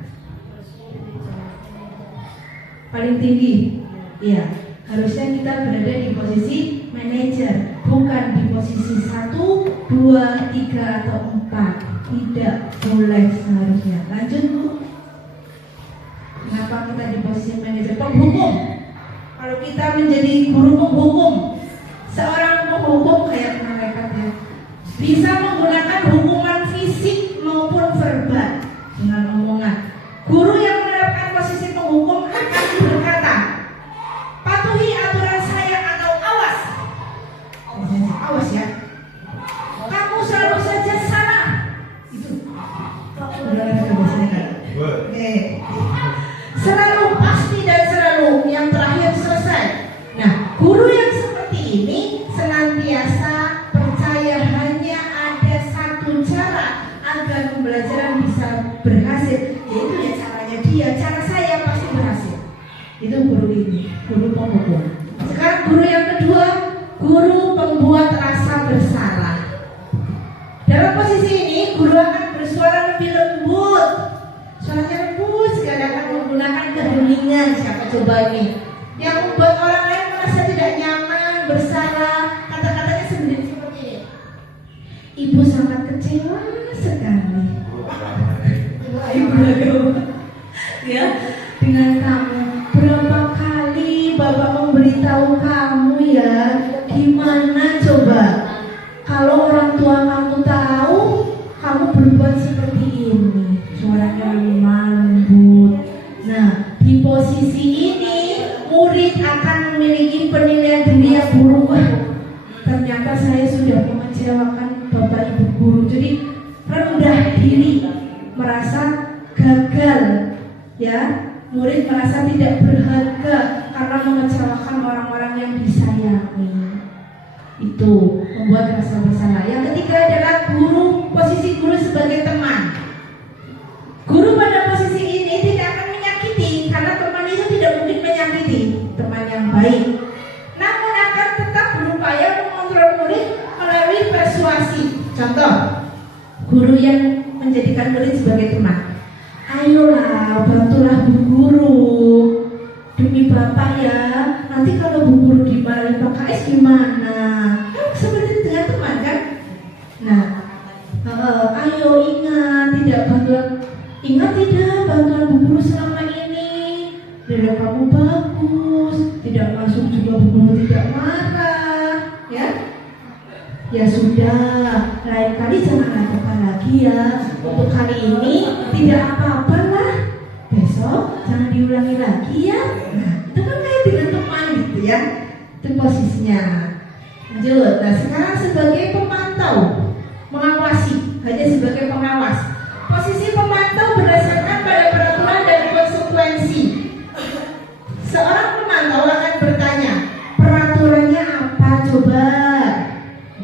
Paling tinggi? Iya, harusnya kita berada di posisi manajer, bukan di posisi 1, 2, 3, atau 4. Tidak boleh seharusnya. Lanjut Bu. Kenapa kita di posisi manajer? Penghukum. Kalau kita menjadi guru penghukum, seorang penghukum kayak malaikat ya, bisa menggunakan hukuman fisik maupun verbal dengan omongan. Guru yang menerapkan posisi penghukum akan berkata, patuhi aturan saya atau awas. Awas ya. Kamu selalu saja salah. Itu. Selalu pasti dan selalu yang terakhir selesai. Nah, guru yang seperti ini dia, cara saya pasti berhasil. Itu guru ini, guru pembuat. Sekarang guru yang kedua, guru pembuat rasa bersalah. Dalam posisi ini, guru akan bersuara lebih lembut. Suaranya lembut sekali, akan menggunakan keheningan. Siapa coba ini? Yang membuat orang lain merasa tidak nyaman, bersalah. Kata-katanya sebenarnya seperti ini. Ibu sangat kecewa sekali. Ibu ya, dengan kamu. Berapa kali Bapak memberitahu kamu ya, gimana coba? Kalau orang tua kamu tahu, kamu berbuat seperti ini. Suaranya lembut. Nah, di posisi ini murid akan memiliki penilaian diri yang buruk. Ternyata saya sudah mengecewakan Bapak Ibu guru. Jadi rendah diri, merasa gagal, ya. Murid merasa tidak berharga karena mengecewakan orang-orang yang disayangi. Itu membuat rasa bersalah. Yang ketiga adalah guru, posisi guru sebagai teman. Guru pada posisi ini tidak akan menyakiti, karena teman itu tidak mungkin menyakiti, teman yang baik. Namun akan tetap berupaya mengontrol murid melalui persuasi. Contoh, guru yang menjadikan murid sebagai teman. Ayolah, bantulah Bu Guru. Demi Bapak ya. Nanti kalau Bu Guru dimarahin Pak KS gimana? Kan seperti dengan teman kan? Nah, ayo ingat tidak bantuan Bu Guru selama ini. Nilai kamu bagus, tidak masuk juga Bu Guru tidak marah, ya? Ya sudah, lain kali jangan lakukan lagi ya. Untuk kali ini tidak apa-apa lah. Besok jangan diulangi lagi ya. Nah, itu kan kayak dengan teman gitu ya. Itu posisinya. Lanjut. Nah, sekarang sebagai pemantau, mengawasi, hanya sebagai pengawas. Posisi pemantau berdasarkan pada peraturan dan konsekuensi. Seorang pemantau akan bertanya, peraturannya apa coba?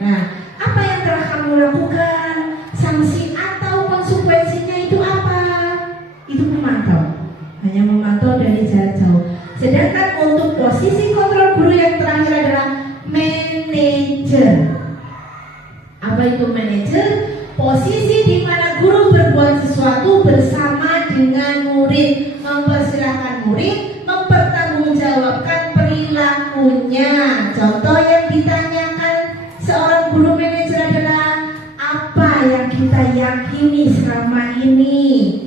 Nah, apa yang telah kamu lakukan? Sanksi atau konsekuensinya itu apa? Itu memantau. Hanya memantau dari jarak jauh. Sedangkan untuk posisi kontrol guru yang terakhir adalah manajer. Apa itu manajer? Posisi di mana guru berbuat sesuatu bersama dengan murid, mempersilahkan murid mempertanggungjawabkan perilakunya. Contoh yang ditanyakan seorang guru manajer adalah apa yang kita yakini selama ini.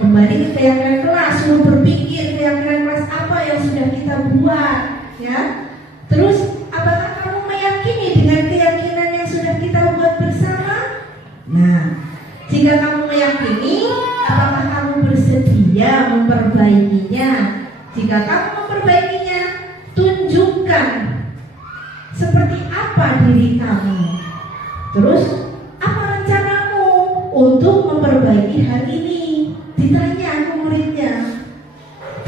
Kembali ke keyakinan kelas, suruh berpikir keyakinan kelas apa yang sudah kita buat, ya. Terus apakah kamu meyakini dengan keyakinan yang sudah kita buat bersama? Nah, jika kamu meyakini, apakah kamu bersedia memperbaikinya? Jika kamu memperbaikinya, tunjukkan seperti apa diri kamu. Terus, apa rencanamu untuk memperbaiki hal ini? Ditanya ke muridnya.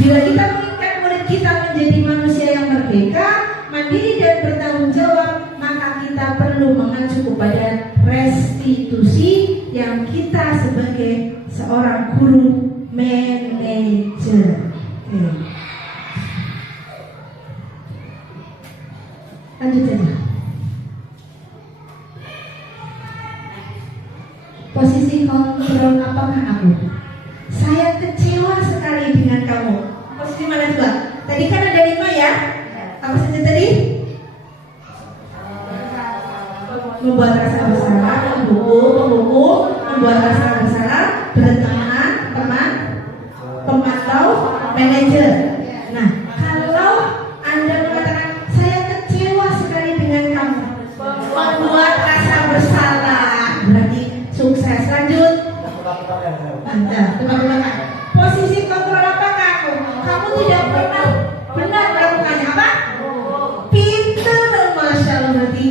Bila kita menginginkan murid kita menjadi manusia yang merdeka, mandiri dan bertanggung jawab, maka kita perlu mengacu kepada restitusi yang kita sebagai seorang guru manajer. Lanjut saja. Posisi kontrol apakah aku? Saya kecewa sekali dengan kamu. Posisi mana coba? Tadi kan ada 5 ya? Apa saja tadi? Membuat rasa bersalah, pembuku, membuat rasa bersalah, berteman, teman, pemantau, manajer. Nah, kalau Anda mengatakan saya kecewa sekali dengan kamu, membuat rasa bersalah, berarti sukses. Lanjut. Anda, teman-teman. Posisi kontrol apa kamu? Kamu tidak pernah benar melakukannya apa? Pintar, masya Allah berarti.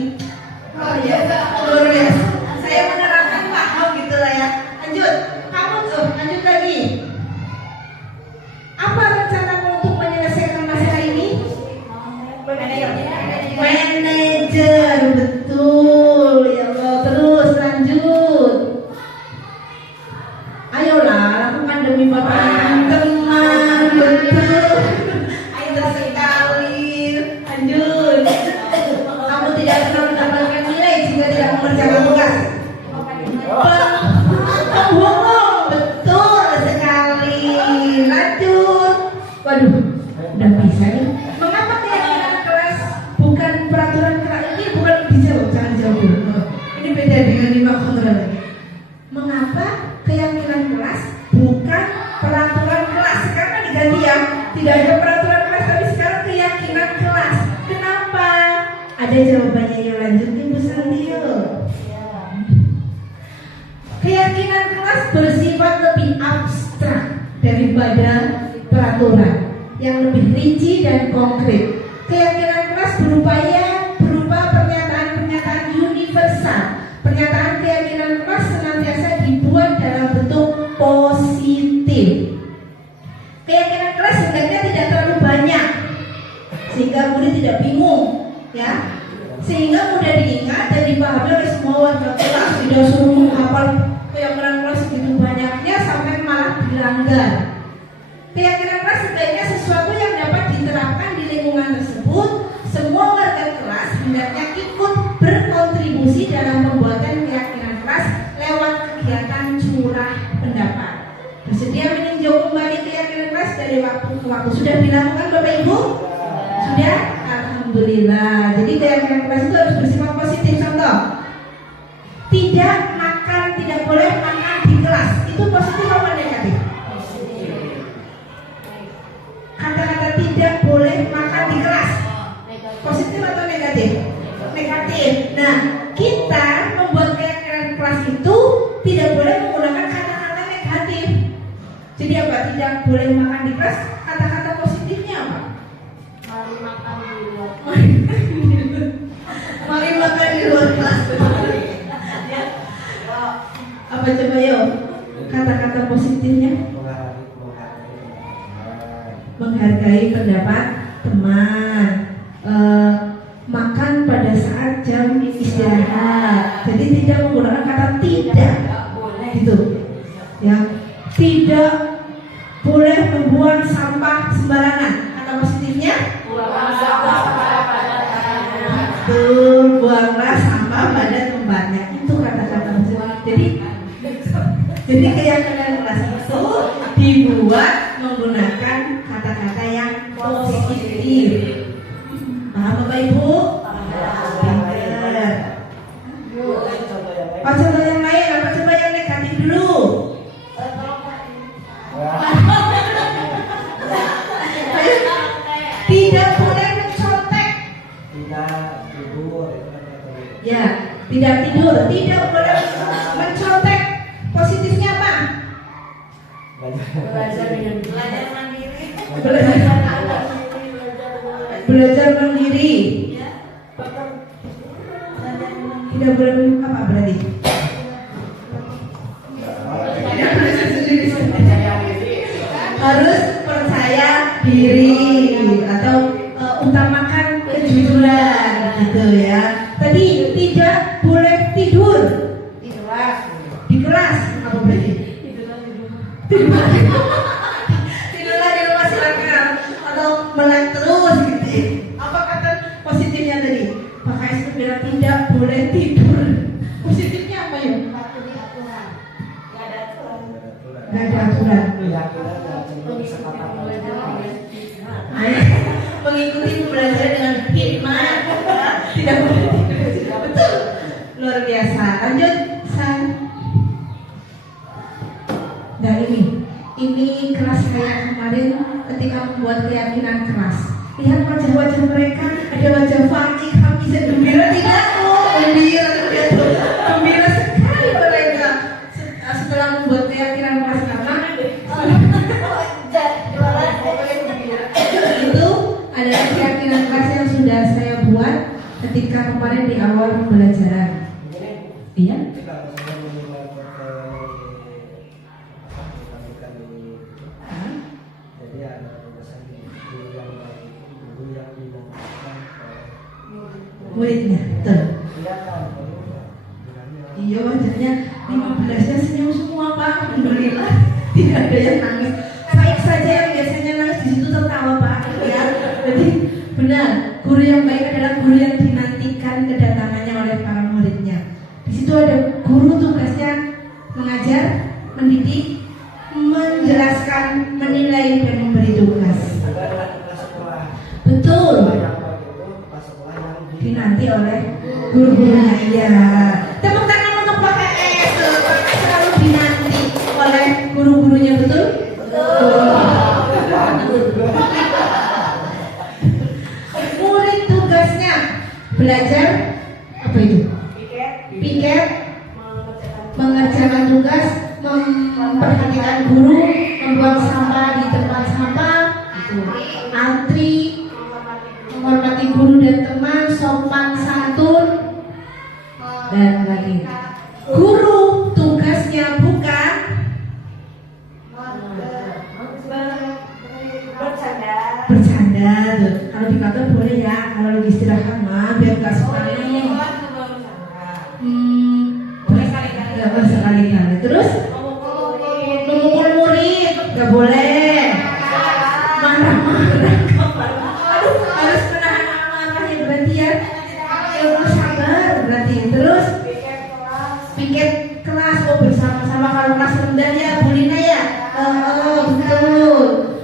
Oh ya, luar biasa. Saya menerangkan paham gitulah ya. Lanjut, kamu tuh, lanjut lagi. Apa rencanamu untuk lanjut. Waduh, udah bisa nih. Mengapa keyakinan kelas bukan peraturan kelas? Ini bukan dijawab, jangan jawab dulu. Ini beda dengan 5 kontrol. Mengapa keyakinan kelas bukan peraturan kelas? Sekarang kan diganti ya, tidak ada peraturan kelas, tapi sekarang keyakinan kelas. Kenapa? Ada jawabannya, yuk lanjut Ibu Sandio. Keyakinan kelas bersifat lebih abstrak daripada peraturan yang lebih rinci dan konkret. Keyakinan kelas berupa pernyataan-pernyataan universal. Pernyataan keyakinan kelas senantiasa dibuat dalam bentuk positif. Keyakinan kelas sebenarnya tidak terlalu banyak, sehingga murid tidak bingung, ya. Sehingga mudah diingat dan dipahami oleh semua warga kelas. Tidak suruh menghafal keyakinan kelas begitu banyaknya sampai malah dilanggar. Keyakinan kelas sebaiknya sesuatu yang dapat diterapkan di lingkungan tersebut. Semua warga kelas hendaknya ikut berkontribusi dalam pembuatan keyakinan kelas lewat kegiatan curah pendapat. Bersedia meninjau kembali keyakinan kelas dari waktu ke waktu. Sudah dilakukan Bapak Ibu? Sudah? Alhamdulillah. Jadi keyakinan kelas itu harus bersifat positif. Contoh, tidak boleh makan di kelas. Itu positif apa negatif? Kata-kata tidak boleh makan di kelas, positif atau negatif? Negatif. Nah, kita membuat keyakinan kelas itu tidak boleh menggunakan kata-kata negatif. Jadi apa? Tidak boleh makan di kelas. Kata-kata positifnya apa? Mari makan di luar. Mari makan di luar kelas. Apa coba yuk? Kata-kata positifnya? Menghargai pendapat teman. Makan pada saat jam istirahat. Jadi tidak menggunakan kata tidak, gitu. Ya, tidak boleh membuang sampah sembarangan. Kata positifnya? Buang sampah pada Betul, buanglah sampah pada tempatnya. Itu kata-kata positif. Jadi keyakinan kelas itu dibuat menggunakan kata-kata yang positif. Paham Bapak Ibu? Pinter. Oh, contoh yang lain, apa coba yang negatif dulu? Ayo. Tidak boleh mencontek. Ya, tidak tidur, tidak boleh mencontek. Positifnya apa? Belajar mandiri. Tidak boleh apa berarti? Harus percaya diri atau utamakan kejujuran, gitu ya. Tadi tidak boleh tidur di kelas apa berarti? Tidurlah di rumah silakan atau melek terus gitu. Apa kata positifnya tadi? Pak KS bilang tidak boleh tidur. Positifnya apa ya? Gak ada aturan. Mengikuti pembelajaran dengan hikmat. Tidak boleh tidur. Betul. Luar biasa. Lanjut, San. Nah ini kelas saya kemarin ketika membuat keyakinan kelas. Lihat wajah-wajah mereka, ada wajah Fatih, Hamizah, gembira tidak? Oh, gembira sekali mereka setelah membuat keyakinan kelas karena itu adalah keyakinan kelas yang sudah saya buat ketika kemarin di awal pembelajaran. Iya? Muridnya, betul. Iya, wajahnya 15-nya senyum semua Pak. Alhamdulillah, tidak ada yang nangis. Baik saja yang biasanya nangis di situ tertawa Pak. Ya, jadi benar. Guru yang baik adalah guru yang dinantikan kedatangannya oleh para muridnya. Di situ ada guru tugasnya mengajar, mendidik, menjelaskan, menilai dan Guru-gurunya iya. Tepuk tangan untuk Pak KS. Selalu dinanti oleh guru-gurunya, betul? Murid tugasnya belajar apa itu? Piket, mengerjakan tugas, memperhatikan guru, membuang sampah di tempat sampah, antri, menghormati guru dan teman, sopan santun, dan lagi. Guru tugasnya bukan bercanda tuh. Kalau di kantor boleh ya, kalau lagi istirahat mah biar gak sekali. Gak sekali-kali. Terus memukul murid gak boleh. Marah-marah. Aduh, harus menahan amarahnya berarti ya. Ilmu sabar berarti. Terus piket kelas, oh bersama-sama kalau kelas rendah ya, Bu Lina ya. Betul.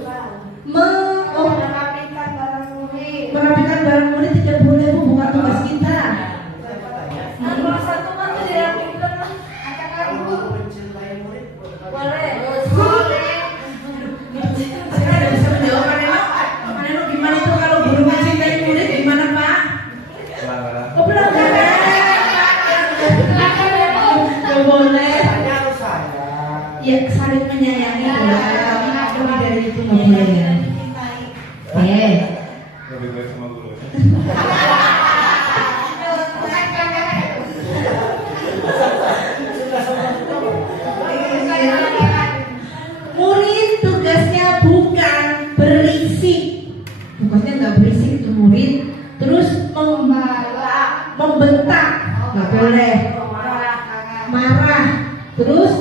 Merapikan barang murid tidak boleh, Bu, bukan tugas kita. Gimana itu kalau guru mencintai murid gimana, Pak? Oh, pelanggaran. Gak boleh. Ya, saling menyayangi boleh. Lebih dari itu nggak boleh ya. Oke. Lebih baik sama guru. Murid tugasnya bukan berisik. Tugasnya nggak berisik itu murid. Terus membentak nggak boleh. Marah. Terus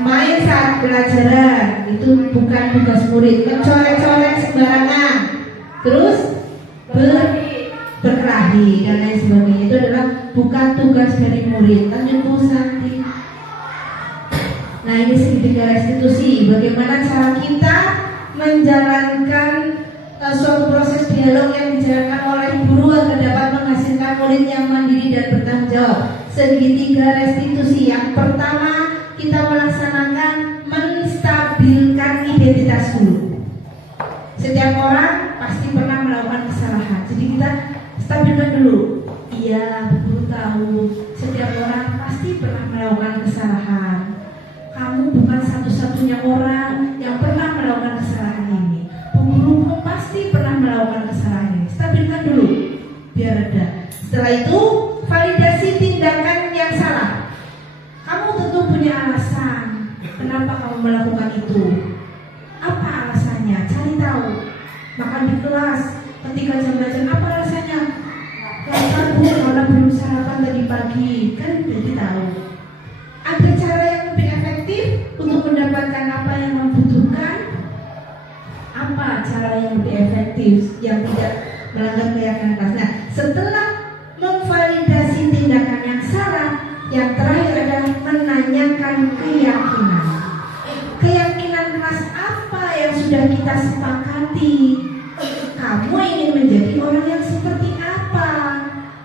main saat pelajaran itu bukan tugas murid. Mencolek-colek sembarangan. Terus berkelahi dan lain sebagainya itu adalah bukan tugas dari murid. Lanjut Bu Santi. Nah, ini segitiga restitusi. Bagaimana cara kita menjalankan suatu proses dialog yang dijalankan oleh guru agar dapat menghasilkan murid yang mandiri dan bertanggung jawab. Segitiga restitusi. Yang pertama, kita melaksanakan menstabilkan identitas dulu. Setiap orang pasti pernah melakukan kesalahan. Jadi kita stabilkan dulu. Iya, guru tahu setiap orang pasti pernah melakukan kesalahan. Kamu bukan satu-satunya orang yang pernah melakukan kesalahan ini. Guru pun pasti pernah melakukan kesalahan ini. Stabilkan dulu, biar reda. Setelah itu, validasi tindakan yang salah. Kamu tentu punya alasan kenapa kamu melakukan itu. Apa alasannya? Cari tahu. Makan di kelas, ketika jam belajar, apa alasannya? Karena Bu, karena belum sarapan tadi pagi. Kan jadi tahu. Ada cara yang lebih efektif untuk mendapatkan apa yang membutuhkan. Apa cara yang lebih efektif yang tidak melanggar keyakinan kelas? Nah, setelah memvalidasi tindakan yang salah, yang terakhir adalah menanyakan keyakinan. Keyakinan kelas apa yang sudah kita sepakati? Kamu ingin menjadi orang yang seperti apa?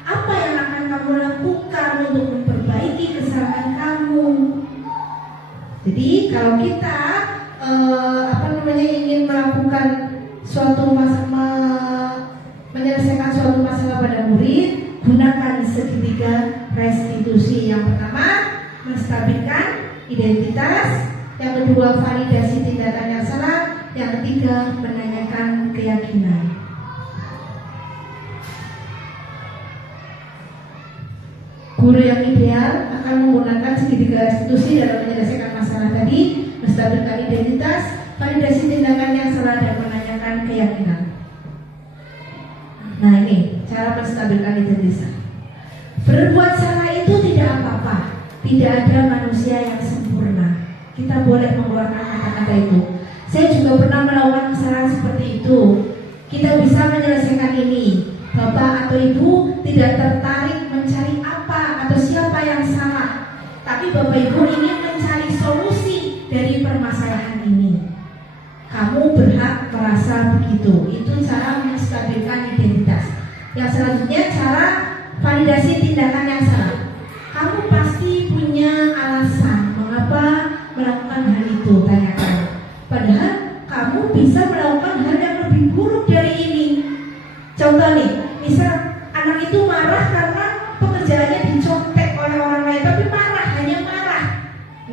Apa yang akan kamu lakukan untuk memperbaiki kesalahan kamu? Jadi kalau kita ingin melakukan suatu menyelesaikan suatu masalah pada murid, gunakan segitiga restitusi. Yang pertama, menstabilkan identitas. Yang kedua, validasi tindakan yang salah. Yang ketiga, menanyakan keyakinan. Guru yang ideal akan menggunakan segitiga restitusi dalam menyelesaikan masalah tadi, menstabilkan identitas, validasi tindakan yang salah, dan menanyakan keyakinan. Nah, ini cara menstabilkan identitas. Berbuat salah itu tidak apa-apa. Tidak ada manusia yang sempurna. Kita boleh mengeluarkan kata-kata itu. Saya juga pernah melakukan kesalahan seperti itu. Kita bisa menyelesaikan ini. Bapak atau Ibu tidak tertarik mencari apa atau siapa yang salah, tapi Bapak Ibu ingin mencari solusi dari permasalahan ini. Kamu berhak merasa begitu. Itu cara menstabilkan identitas. Yang selanjutnya, cara validasi tindakan yang salah. Kamu pasti punya alasan mengapa melakukan hal itu, tanyakan. Padahal kamu bisa melakukan hal yang lebih buruk dari ini. Contoh nih, misal anak itu marah karena pekerjaannya dicontek oleh orang lain, tapi marah, hanya marah.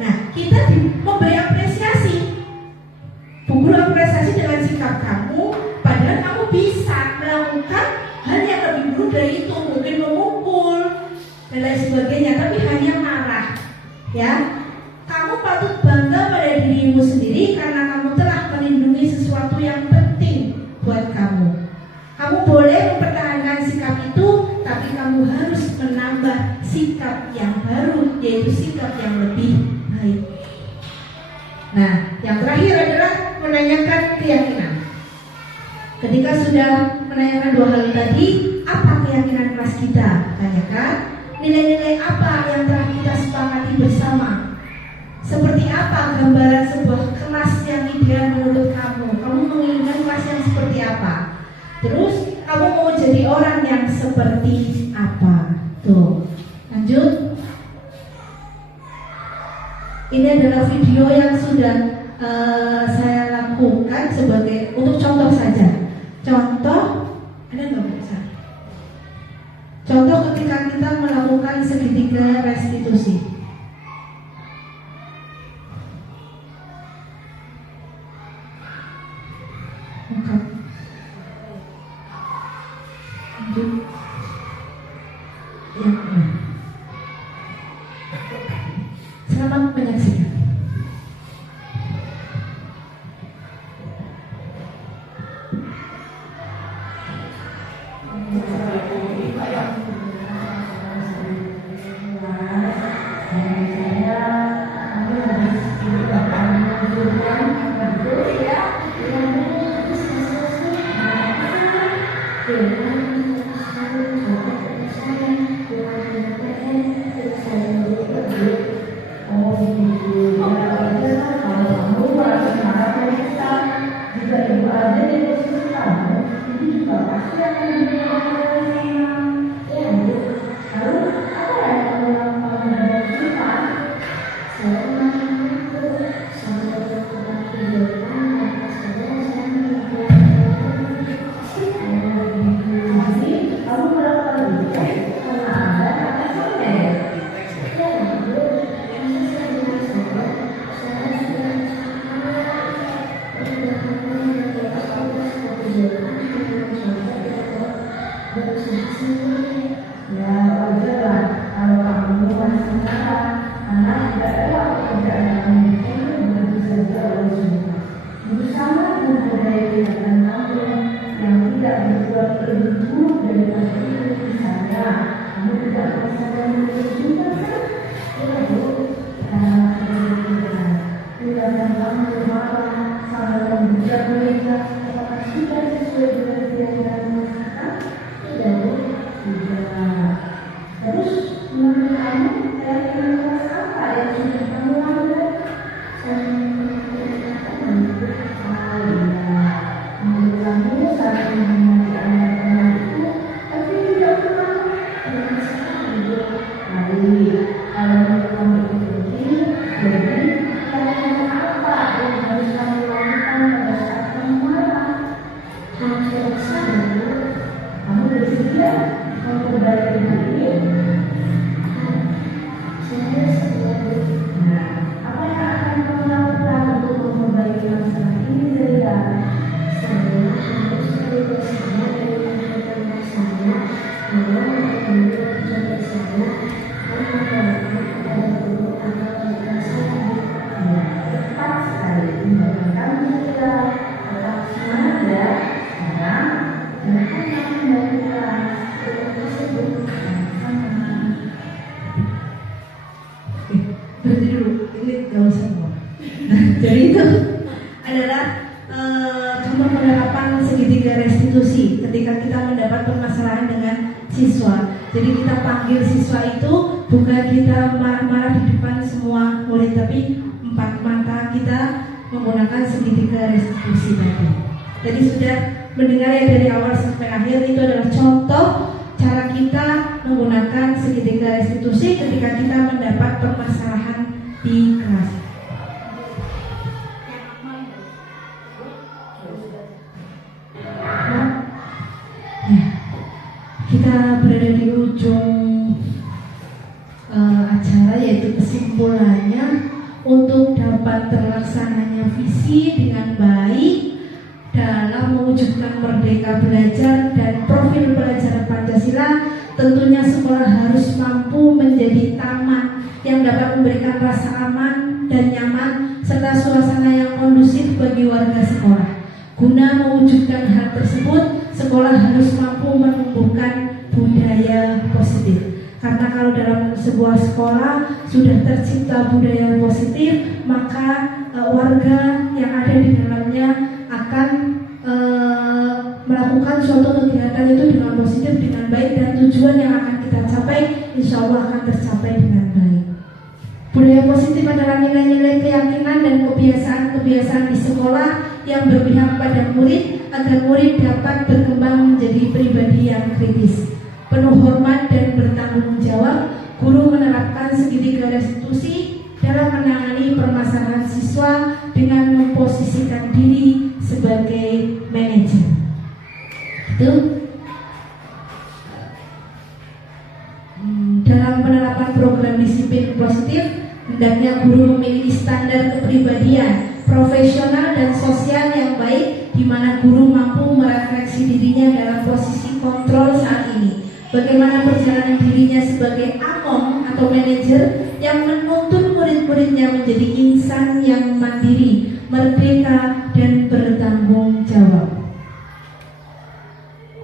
Nah, kita memberi apresiasi. Bu Guru apresiasi dengan sikap kamu, padahal kamu bisa melakukan hal yang lebih buruk dari itu, mungkin memukul dan lain sebagainya, tapi hanya marah. Ya, kamu patut bangga pada dirimu sendiri karena kamu telah melindungi sesuatu yang penting buat kamu. Kamu boleh mempertahankan sikap itu, tapi kamu harus menambah sikap yang baru, yaitu sikap yang lebih baik. Nah, yang terakhir adalah menanyakan keyakinan. Ketika sudah menanyakan dua hal tadi, apa keyakinan kelas kita? Tanyakan nilai-nilai apa yang telah kita sepakati bersama. Seperti apa gambaran sebuah kelas yang ideal menurut kamu? Kamu menginginkan kelas yang seperti apa? Terus kamu mau jadi orang yang seperti apa? Tuh, lanjut. Ini adalah video yang sudah saya lakukan sebagai untuk contoh saja. Contoh, ada nggak bisa? Contoh ketika kita melakukan segitiga restitusi. Lanjut. Yang benar. Selamat menyaksikan. Berhenti dulu, ini gak usah ngomong. Nah, jadi itu adalah contoh penerapan segitiga restitusi ketika kita mendapat permasalahan dengan siswa. Jadi kita panggil siswa itu bukan kita marah-marah di depan semua murid, tapi empat mata kita menggunakan segitiga restitusi tadi. Jadi sudah mendengar ya dari awal sampai akhir, itu adalah contoh cara kita kita menggunakan segitiga restitusi ketika kita mendapat permasalahan di kelas. Ya, kita berada di ujung acara, yaitu kesimpulannya untuk dapat terlaksananya visi dengan baik dalam mewujudkan merdeka belajar dan profil pelajaran Pancasila. Tentunya sekolah harus mampu menjadi taman yang dapat memberikan rasa aman dan nyaman serta suasana yang kondusif bagi warga sekolah. Guna mewujudkan hal tersebut, sekolah harus mampu menumbuhkan budaya positif. Karena kalau dalam sebuah sekolah sudah tercipta budaya positif, maka warga yang ada di dalamnya akan melakukan suatu kegiatan itu dengan positif, dengan baik, dan tujuan yang akan kita capai insya Allah akan tercapai dengan baik. Budaya positif adalah nilai-nilai keyakinan dan kebiasaan-kebiasaan di sekolah yang berpihak pada murid agar murid dapat berkembang menjadi pribadi yang kritis, penuh hormat dan bertanggung jawab. Guru menerapkan segitiga restitusi dalam menangani permasalahan siswa dengan memposisikan diri sebagai manajer. Itu dalam penerapan program disiplin positif, hendaknya guru memiliki standar kepribadian profesional dan sosial yang baik, di mana guru mampu merefleksi dirinya dalam posisi kontrol saat ini. Bagaimana perjalanan dirinya sebagai among atau manajer yang menuntun murid-muridnya menjadi insan yang mandiri, merdeka, dan bertanggung jawab.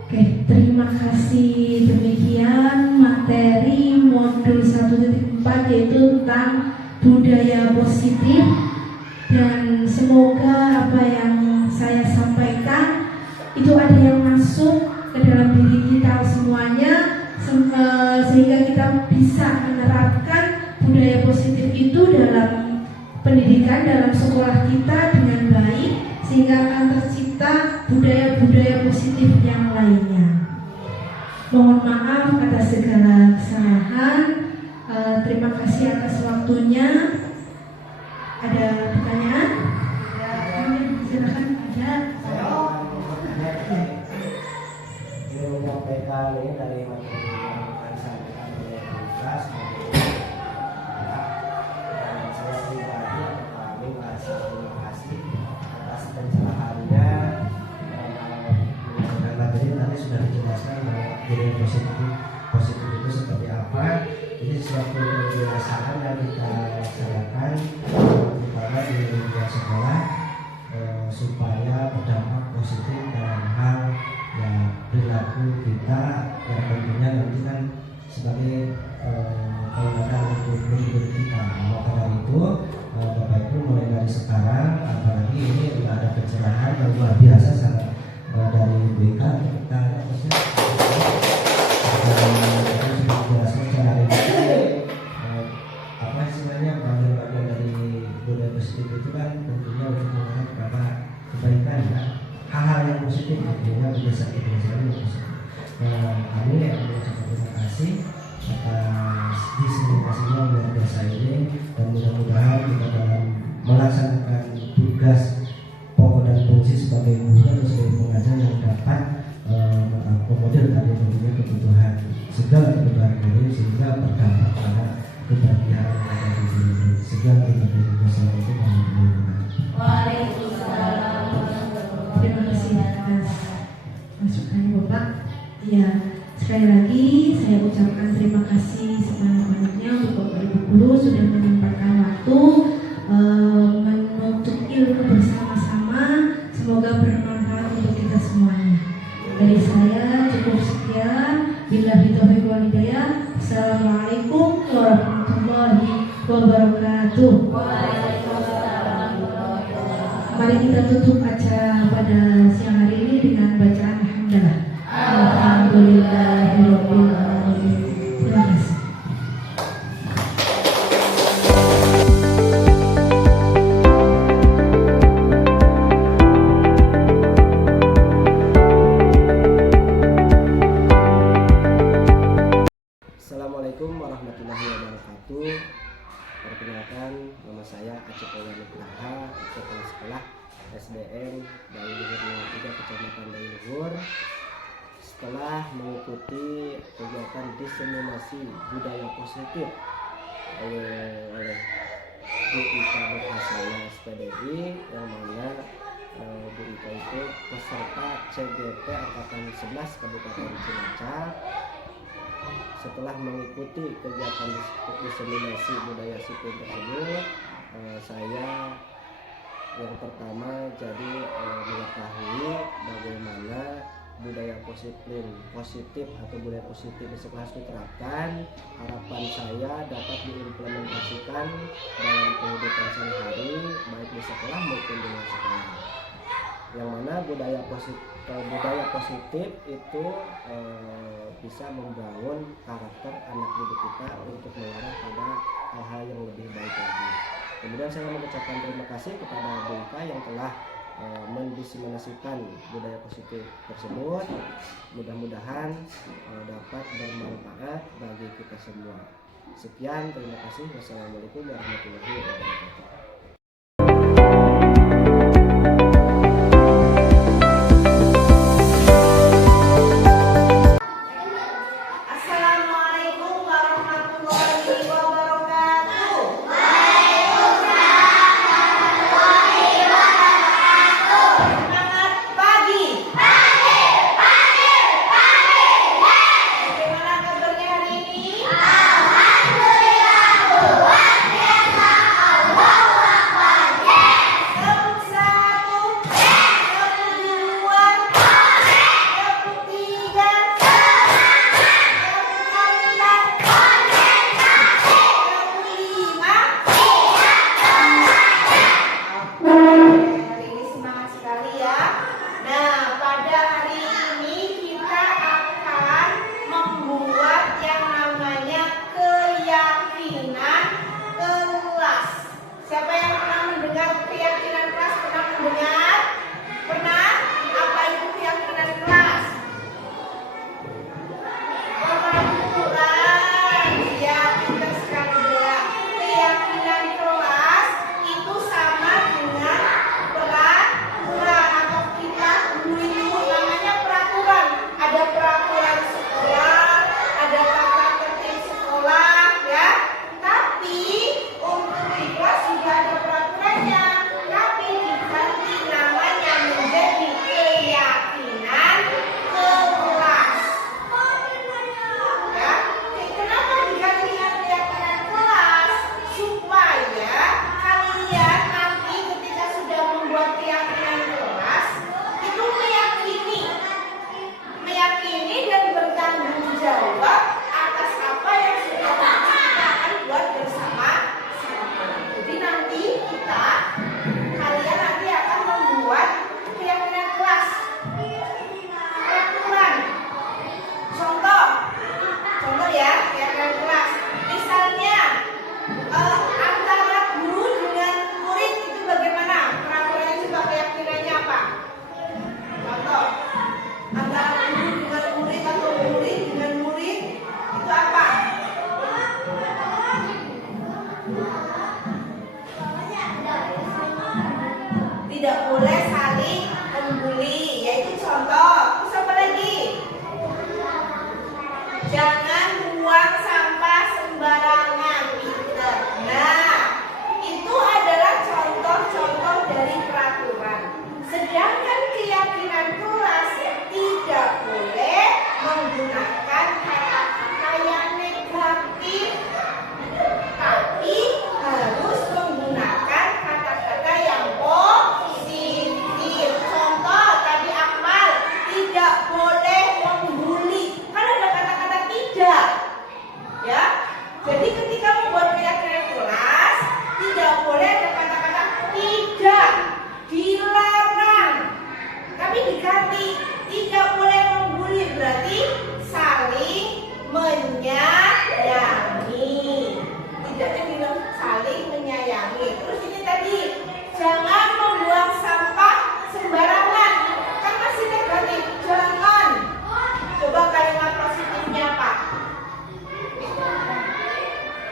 Oke, terima kasih. Demikian materi modul 1.4 yaitu tentang budaya positif, dan semoga apa yang saya sampaikan itu ada yang masuk ke dalam diri kita semuanya, sehingga kita bisa menerapkan budaya positif itu dalam pendidikan, dalam sekolah kita dengan baik, sehingga akan tercipta budaya-budaya positif yang lainnya. Mohon maaf atas segala kesalahan. Terima kasih atas waktunya. Ada pertanyaan? Silakan. Untuk PK ini dari materi yang disampaikan oleh Lukas, dan saya pribadi atau kami merasa terima kasih atas pencerahannya. Dan materi tadi sudah dijelaskan bahwa budaya positif itu seperti apa. Ini suatu kebiasaan yang kita laksanakan terutama di lingkungan sekolah supaya berdampak positif dalam hal ya perilaku kita, yang tentunya nanti kan sebagai pengajar untuk murid kita. Maka dari itu Bapak Ibu mulai dari sekarang, apalagi ini sudah ada pencerahan yang luar biasa sangat dari BK kita jelaskan secara apa istilahnya bagian-bagian dari budaya positif itu kan tentunya untuk mengarah kepada kebaikan ya, hal-hal yang positif, artinya kebiasaan-kebiasaan yang positif. Kami mengucapkan terima kasih atas diseminasinya luar biasa ini, dan mudah-mudahan kita dalam melaksanakan tugas pokok dan fungsi sebagai guru atau sebagai pengajar yang dapat mengakomodir tadi tentunya kebutuhan segala kebutuhan guru, sehingga berdampak pada kebahagiaan yang ada di diri. Segala kebahagiaan itu Waalaikumsalam. Terima kasih atas masukannya Bapak. Ya, sekali lagi saya ucapkan terima kasih sebanyak-banyaknya untuk Bapak Ibu guru sudah menyempatkan waktu menuntut ilmu bersama-sama. Semoga bermanfaat untuk kita semuanya. Dari saya cukup sekian. Billahi taufiq wal hidayah. Assalamualaikum warahmatullahi wabarakatuh. Mari kita tutup acara pada siang hari ini dengan bacaan hamdalah. Alhamdulillahirabbil alamin. Terima kasih. Kepala Sekolah SDN Dai Luhur 03 Kecamatan Dai Luhur. Setelah mengikuti kegiatan diseminasi budaya positif oleh Bu Ika Nur Hasanah SPDI, yang mana Bu Ika itu peserta CGP Angkatan 11 Kabupaten Cilacap. Setelah mengikuti kegiatan diseminasi budaya sipil tersebut, saya yang pertama jadi mengetahui bagaimana budaya positif atau budaya positif di sekolah diterapkan. Harapan saya dapat diimplementasikan dalam kehidupan sehari-hari baik di sekolah maupun di luar sekolah. Yang mana budaya positif itu bisa membangun karakter anak didik kita untuk mengarah pada hal-hal yang lebih baik lagi. Kemudian saya mengucapkan terima kasih kepada Bu Ika yang telah mendiseminasikan budaya positif tersebut. Mudah-mudahan dapat bermanfaat bagi kita semua. Sekian, terima kasih. Wassalamualaikum warahmatullahi wabarakatuh.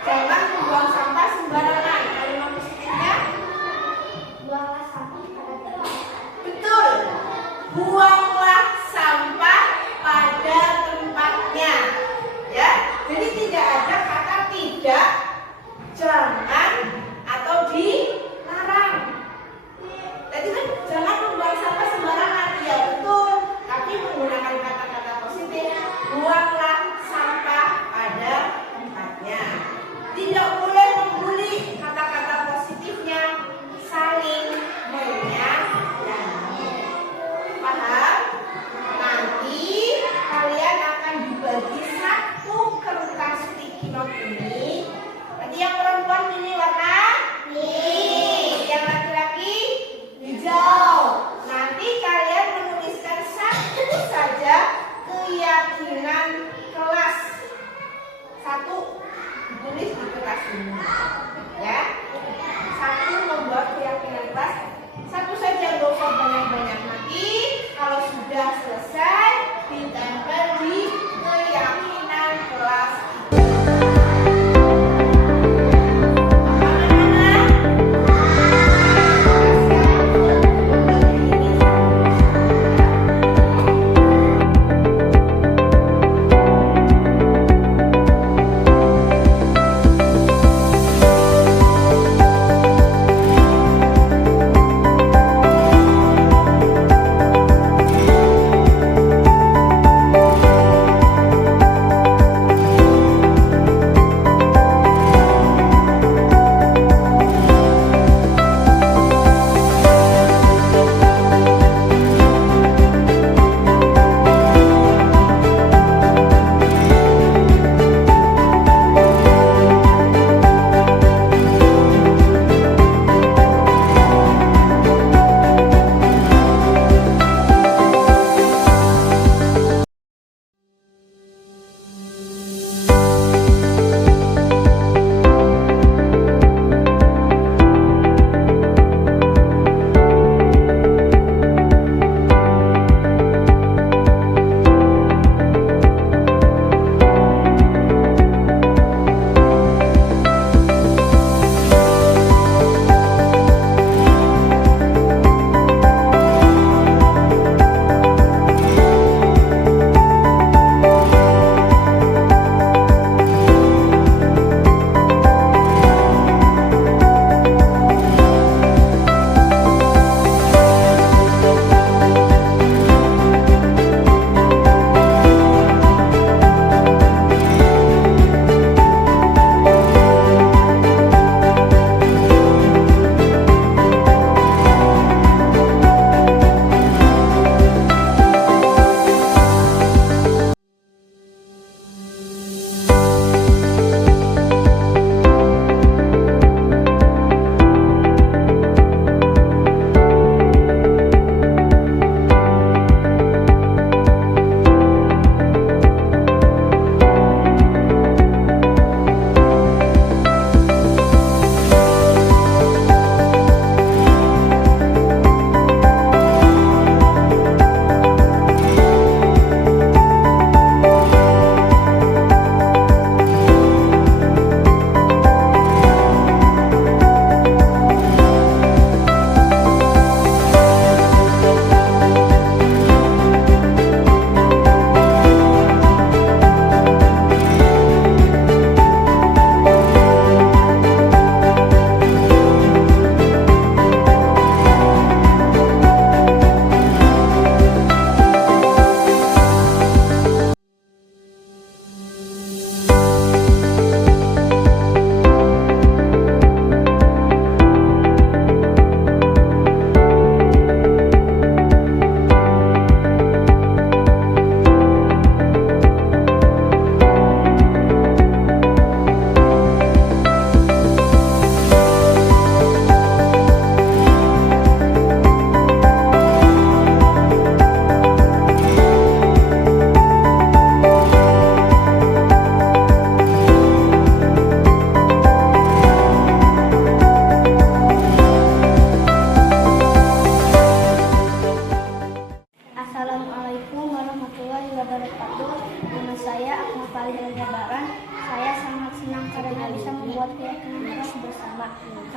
Jangan membuang sampah sembarangan. Kalimat positifnya, buang buanglah sampah pada tempatnya. Ya, jadi tidak ada kata tidak, jangan atau dilarang. Jadi kan jangan membuang sampah sembarangan, ya betul, tapi menggunakan kata-kata positif. Buanglah sampah pada tempatnya. Tidak boleh membuli, kata-kata positifnya saling menyayangi. Paham? Nanti kalian akan dibagi satu kertas sticky note ini. Nanti yang perempuan ini warna nih, yang laki-laki hijau. Nanti kalian menuliskan satu saja keyakinan kelas. Satu ditulis di kertas ini, ya. Satu membuat keyakinan kelas. Satu saja, nggak usah banyak-banyak. Nanti kalau sudah selesai ditempel di keyakinan kelas.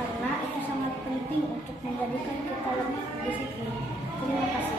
karena itu sangat penting untuk menjadikan kita lebih disiplin. Terima kasih.